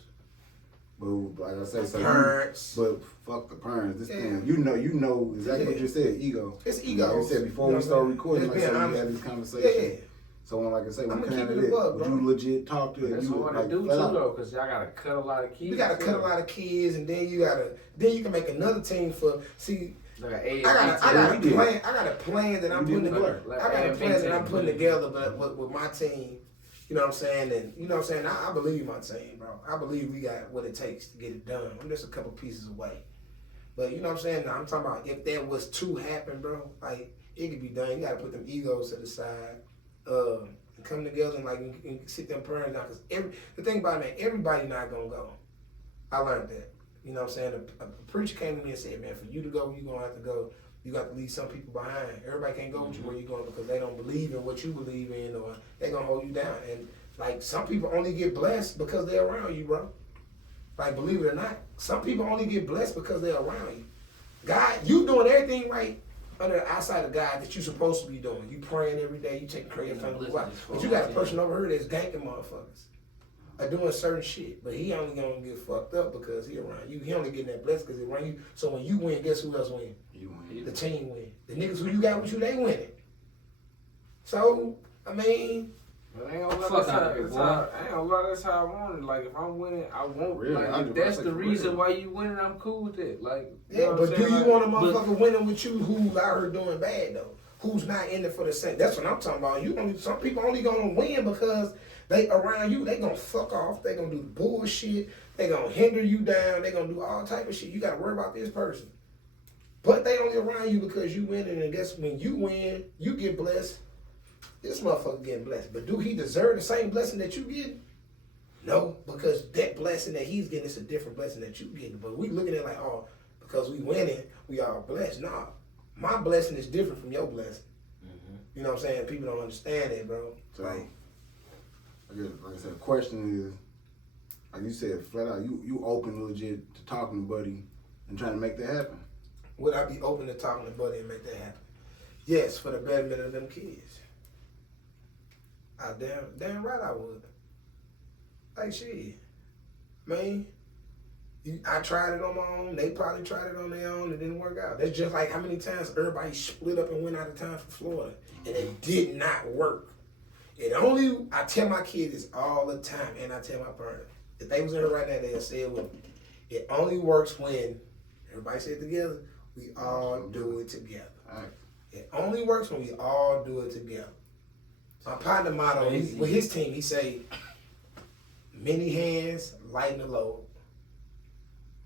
But like I say, so parents. But fuck the parents. This thing, you know exactly what you said. Ego. It's ego. Like I said before we start recording, like I said, we had this conversation. Yeah. So when, like I say, when I'm it came gonna to keep it that, above, would bro. you legit talk to it? That's You what I like, do too, flat out. though, because y'all gotta cut a lot of kids. You gotta cut a lot of kids, and then you can make another team for. See, Like I got a plan that I'm putting together. But with my team, you know what I'm saying, and you know what I'm saying. I believe my team, bro. I believe we got what it takes to get it done. I'm just a couple pieces away. But you know what I'm saying? Now, I'm talking about if that was to happen, bro, like it could be done. You gotta put them egos to the side, and come together and sit them parents down. Cause the thing about it, man, everybody not gonna go. I learned that. You know what I'm saying? A preacher came to me and said, man, for you to go, you're gonna have to go. You got to leave some people behind. Everybody can't go with you where you're going because they don't believe in what you believe in, or they're gonna hold you down. And like some people only get blessed because they're around you, bro. Like, believe it or not, some people only get blessed because they're around you. God, you doing everything right under the outside of God that you're supposed to be doing. You praying every day, you taking care of your family. But you got a person over here that's ganking motherfuckers. Are doing certain shit. But he only gonna get fucked up because he around you. He only getting that blessed because he around you. So when you win, guess who else win? You win. The team win. The niggas who you got with you, they winning. So, I mean, But I ain't gonna lie, that's how I want it. Like, if I'm winning, I want, Really? like, if that's the reason why you winning, I'm cool with it. Like, you yeah, know what but I'm do saying? you want a motherfucker winning with you who's out here doing bad, though? Who's not in it for the same? That's what I'm talking about. Some people only gonna win because they around you. They gonna fuck off. They gonna do bullshit. They gonna hinder you down. They gonna do all type of shit. You gotta worry about this person. But they only around you because you winning, and guess when you win, you get blessed. This motherfucker getting blessed. But do he deserve the same blessing that you get? No, because that blessing that he's getting is a different blessing that you getting. But we looking at it like, oh, because we winning, we all blessed. Nah, my blessing is different from your blessing. Mm-hmm. You know what I'm saying? People don't understand that, bro. So, like I said, the question is, like you said, flat out, you open legit to talking to Buddy and trying to make that happen? Would I be open to talking to Buddy and make that happen? Yes, for the betterment of them kids. I damn right I would. Like shit, man. I tried it on my own. They probably tried it on their own. It didn't work out. That's just like how many times everybody split up and went out of town for Florida, and it did not work. I tell my kids this all the time, and I tell my parents, if they was in here right now, they'll say it with me. It only works when everybody say it together. We all do it together. Right. It only works when we all do it together. My partner motto with his team, he say, many hands lighten the load.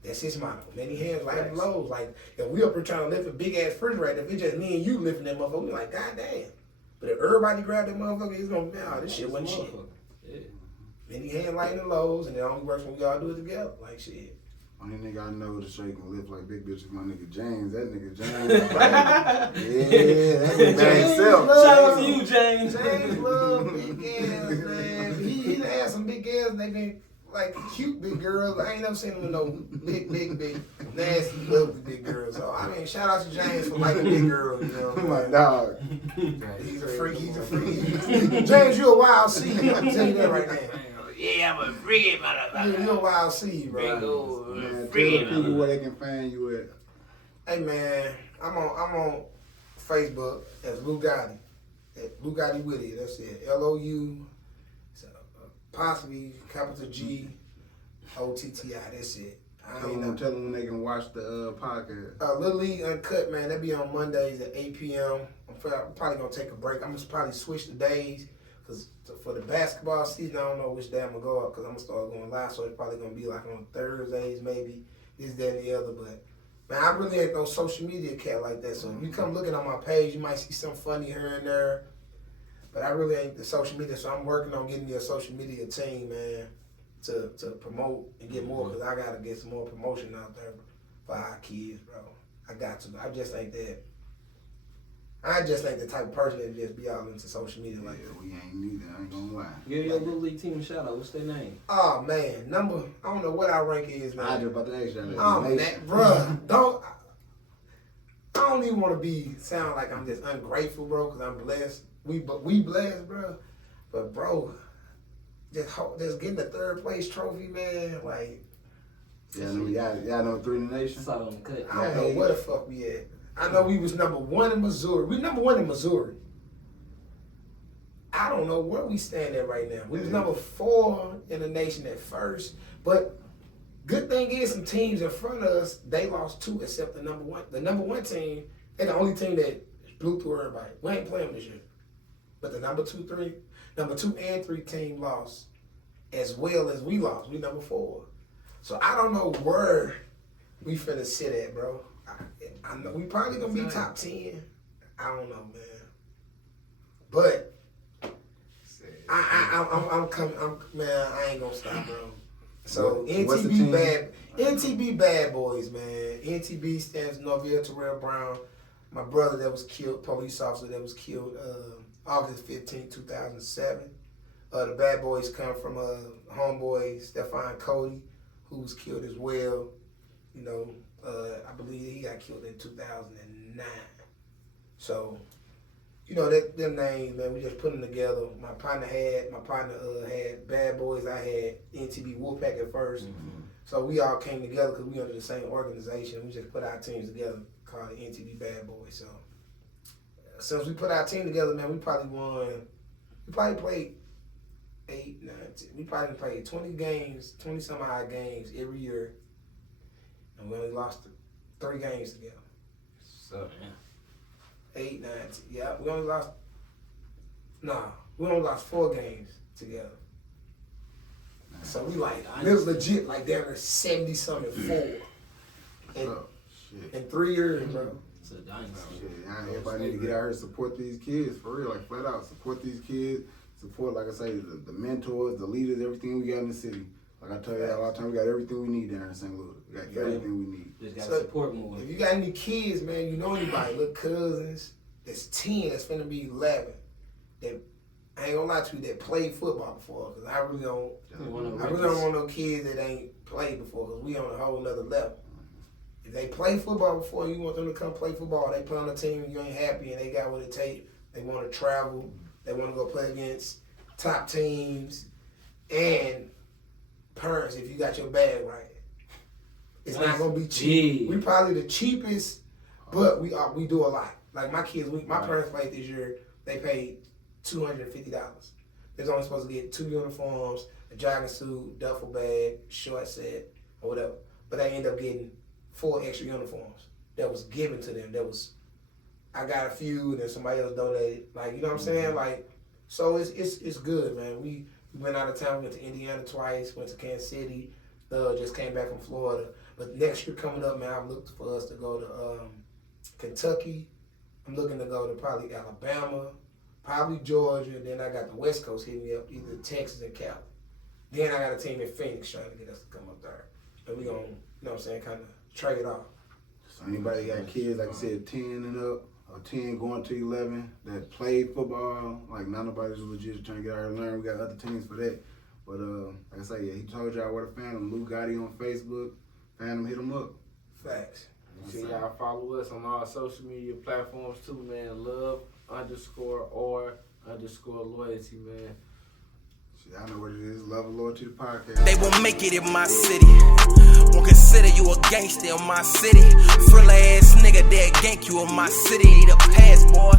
That's his motto. Many hands lighten the load. Like, if we up here trying to lift a big ass refrigerator, if it's just me and you lifting that motherfucker, we like, God damn. But if everybody grab that motherfucker, it's gonna be, this shit wasn't shit. Yeah. Many hands lighten the loads, and it only works when we all do it together. Like shit. Only nigga I know to shake and lift like big bitch is my nigga James. That nigga James. Like, yeah, that nigga James self. Shout out to you, James. James love big ass, man. He done had some big ass, and they been like cute big girls. I ain't never seen him with no big, nasty, ugly big girls. So, I mean, shout out to James for liking big girls, you know. My dog. He's a freak. James, you a wild seed. I can tell you that right now. Yeah, I'm a freaky motherfucker. You're a wild seed, bro. Bingo. Man, tell Freaky the people where they can find you at. Hey, man, I'm on Facebook as Lou Gotti. At Lou Gotti Witty. That's it. LOU, possibly capital G, OTTI. That's it. Tell them when they can watch the podcast. Little League Uncut, man. That be on Mondays at 8 p.m. I'm probably going to take a break. I'm going to probably switch the days. Because for the basketball season, I don't know which day I'm going to go up because I'm going to start going live. So it's probably going to be like on Thursdays, maybe, this, that, and the other. But, man, I really ain't no social media cat like that. So if you come looking on my page, you might see something funny here and there. But I really ain't the social media. So I'm working on getting me a social media team, man, to promote and get more because I got to get some more promotion out there for our kids, bro. I got to. I just ain't the type of person that just be all into social media like that. We ain't neither, I ain't gonna lie. Give your little league team a shout out. What's their name? Oh man, I don't know what our rank is, man. I just about to ask you that. Bruh, I don't even want to sound like I'm just ungrateful, bro, because I'm blessed. we blessed, bro. But bro, just getting the third place trophy, man. Like, y'all know 3 in the nation. Saw it on the cut. I don't know where the fuck we at. I know we was number 1 in Missouri. We number 1 in Missouri. I don't know where we stand at right now. We was number 4 in the nation at first, but good thing is some teams in front of us, they lost 2 except the number 1. The number 1 team, they're the only team that blew through everybody. We ain't playing this year. But the number 2 and 3 team lost as well as we lost. We number 4. So I don't know where we finna sit at, bro. I know we probably gonna be top 10. I don't know, man. But I'm coming. Man, I ain't gonna stop, bro. So NTB bad boys, man. NTB stands Norville Terrell Brown. My brother that was killed, police officer that was killed August 15, 2007. The bad boys come from homeboy Stefan Cody, who was killed as well. You know, I believe he got killed in 2009. So, you know, them names, man, we just put them together. My partner had Bad Boys. I had NTB Wolfpack at first. Mm-hmm. So we all came together because we under the same organization. We just put our teams together, called it NTB Bad Boys. So since we put our team together, man, we probably played 8, 9, 10. We probably played 20 games, 20 some odd games every year. And we only lost 3 games together. So, man. 8, 9, 10. Yeah, we only lost 4 games together. So we was legit like they were 70-something 4 in 3 years, bro. It's a dynasty. Everybody need to get out here and support these kids for real, like flat out. Support these kids. Support, like I say, the mentors, the leaders, everything we got in the city. Like I tell you a lot of times, we got everything we need down in St. Louis. We got everything we need. Just got to support more. If you got any kids, man, you know anybody, little cousins, that's 10, that's finna be 11, that I ain't gonna lie to you, that played football before, because I really don't want no kids that ain't played before, because we on a whole nother level. If they play football before, you want them to come play football, they play on a team and you ain't happy and they got what it takes, they want to travel, they want to go play against top teams, and parents, if you got your bag right. It's not gonna be cheap. We probably the cheapest, but we do a lot. Like my kids, my parents played this year, they paid $250. They're only supposed to get 2 uniforms, a jogging suit, duffel bag, short set, or whatever. But they end up getting 4 extra uniforms that was given to them. I got a few, and then somebody else donated. Like, you know what I'm saying? Like, so it's good, man. We went out of town, went to Indiana twice, went to Kansas City, just came back from Florida. But next year coming up, man, I'm looking for us to go to Kentucky. I'm looking to go to probably Alabama, probably Georgia. Then I got the West Coast hitting me up, either Texas and Cali. Then I got a team in Phoenix trying to get us to come up there. And we gonna, you know what I'm saying, kind of trade it off. So anybody got kids, like I said, 10 and up, or 10 going to 11 that played football, like not nobody's legit trying to get out here and learn. We got other teams for that. But like I say, yeah, he told y'all where to find him. Lou Gotti on Facebook. Find him, hit him up. Facts. See y'all follow us on all social media platforms too, man. Love_or_loyalty, man. I know what it is. Love and Loyalty the podcast. They won't make it in my city. Won't consider you a gangster in my city. Frill ass nigga that gank you in my city. Need a pass, boy.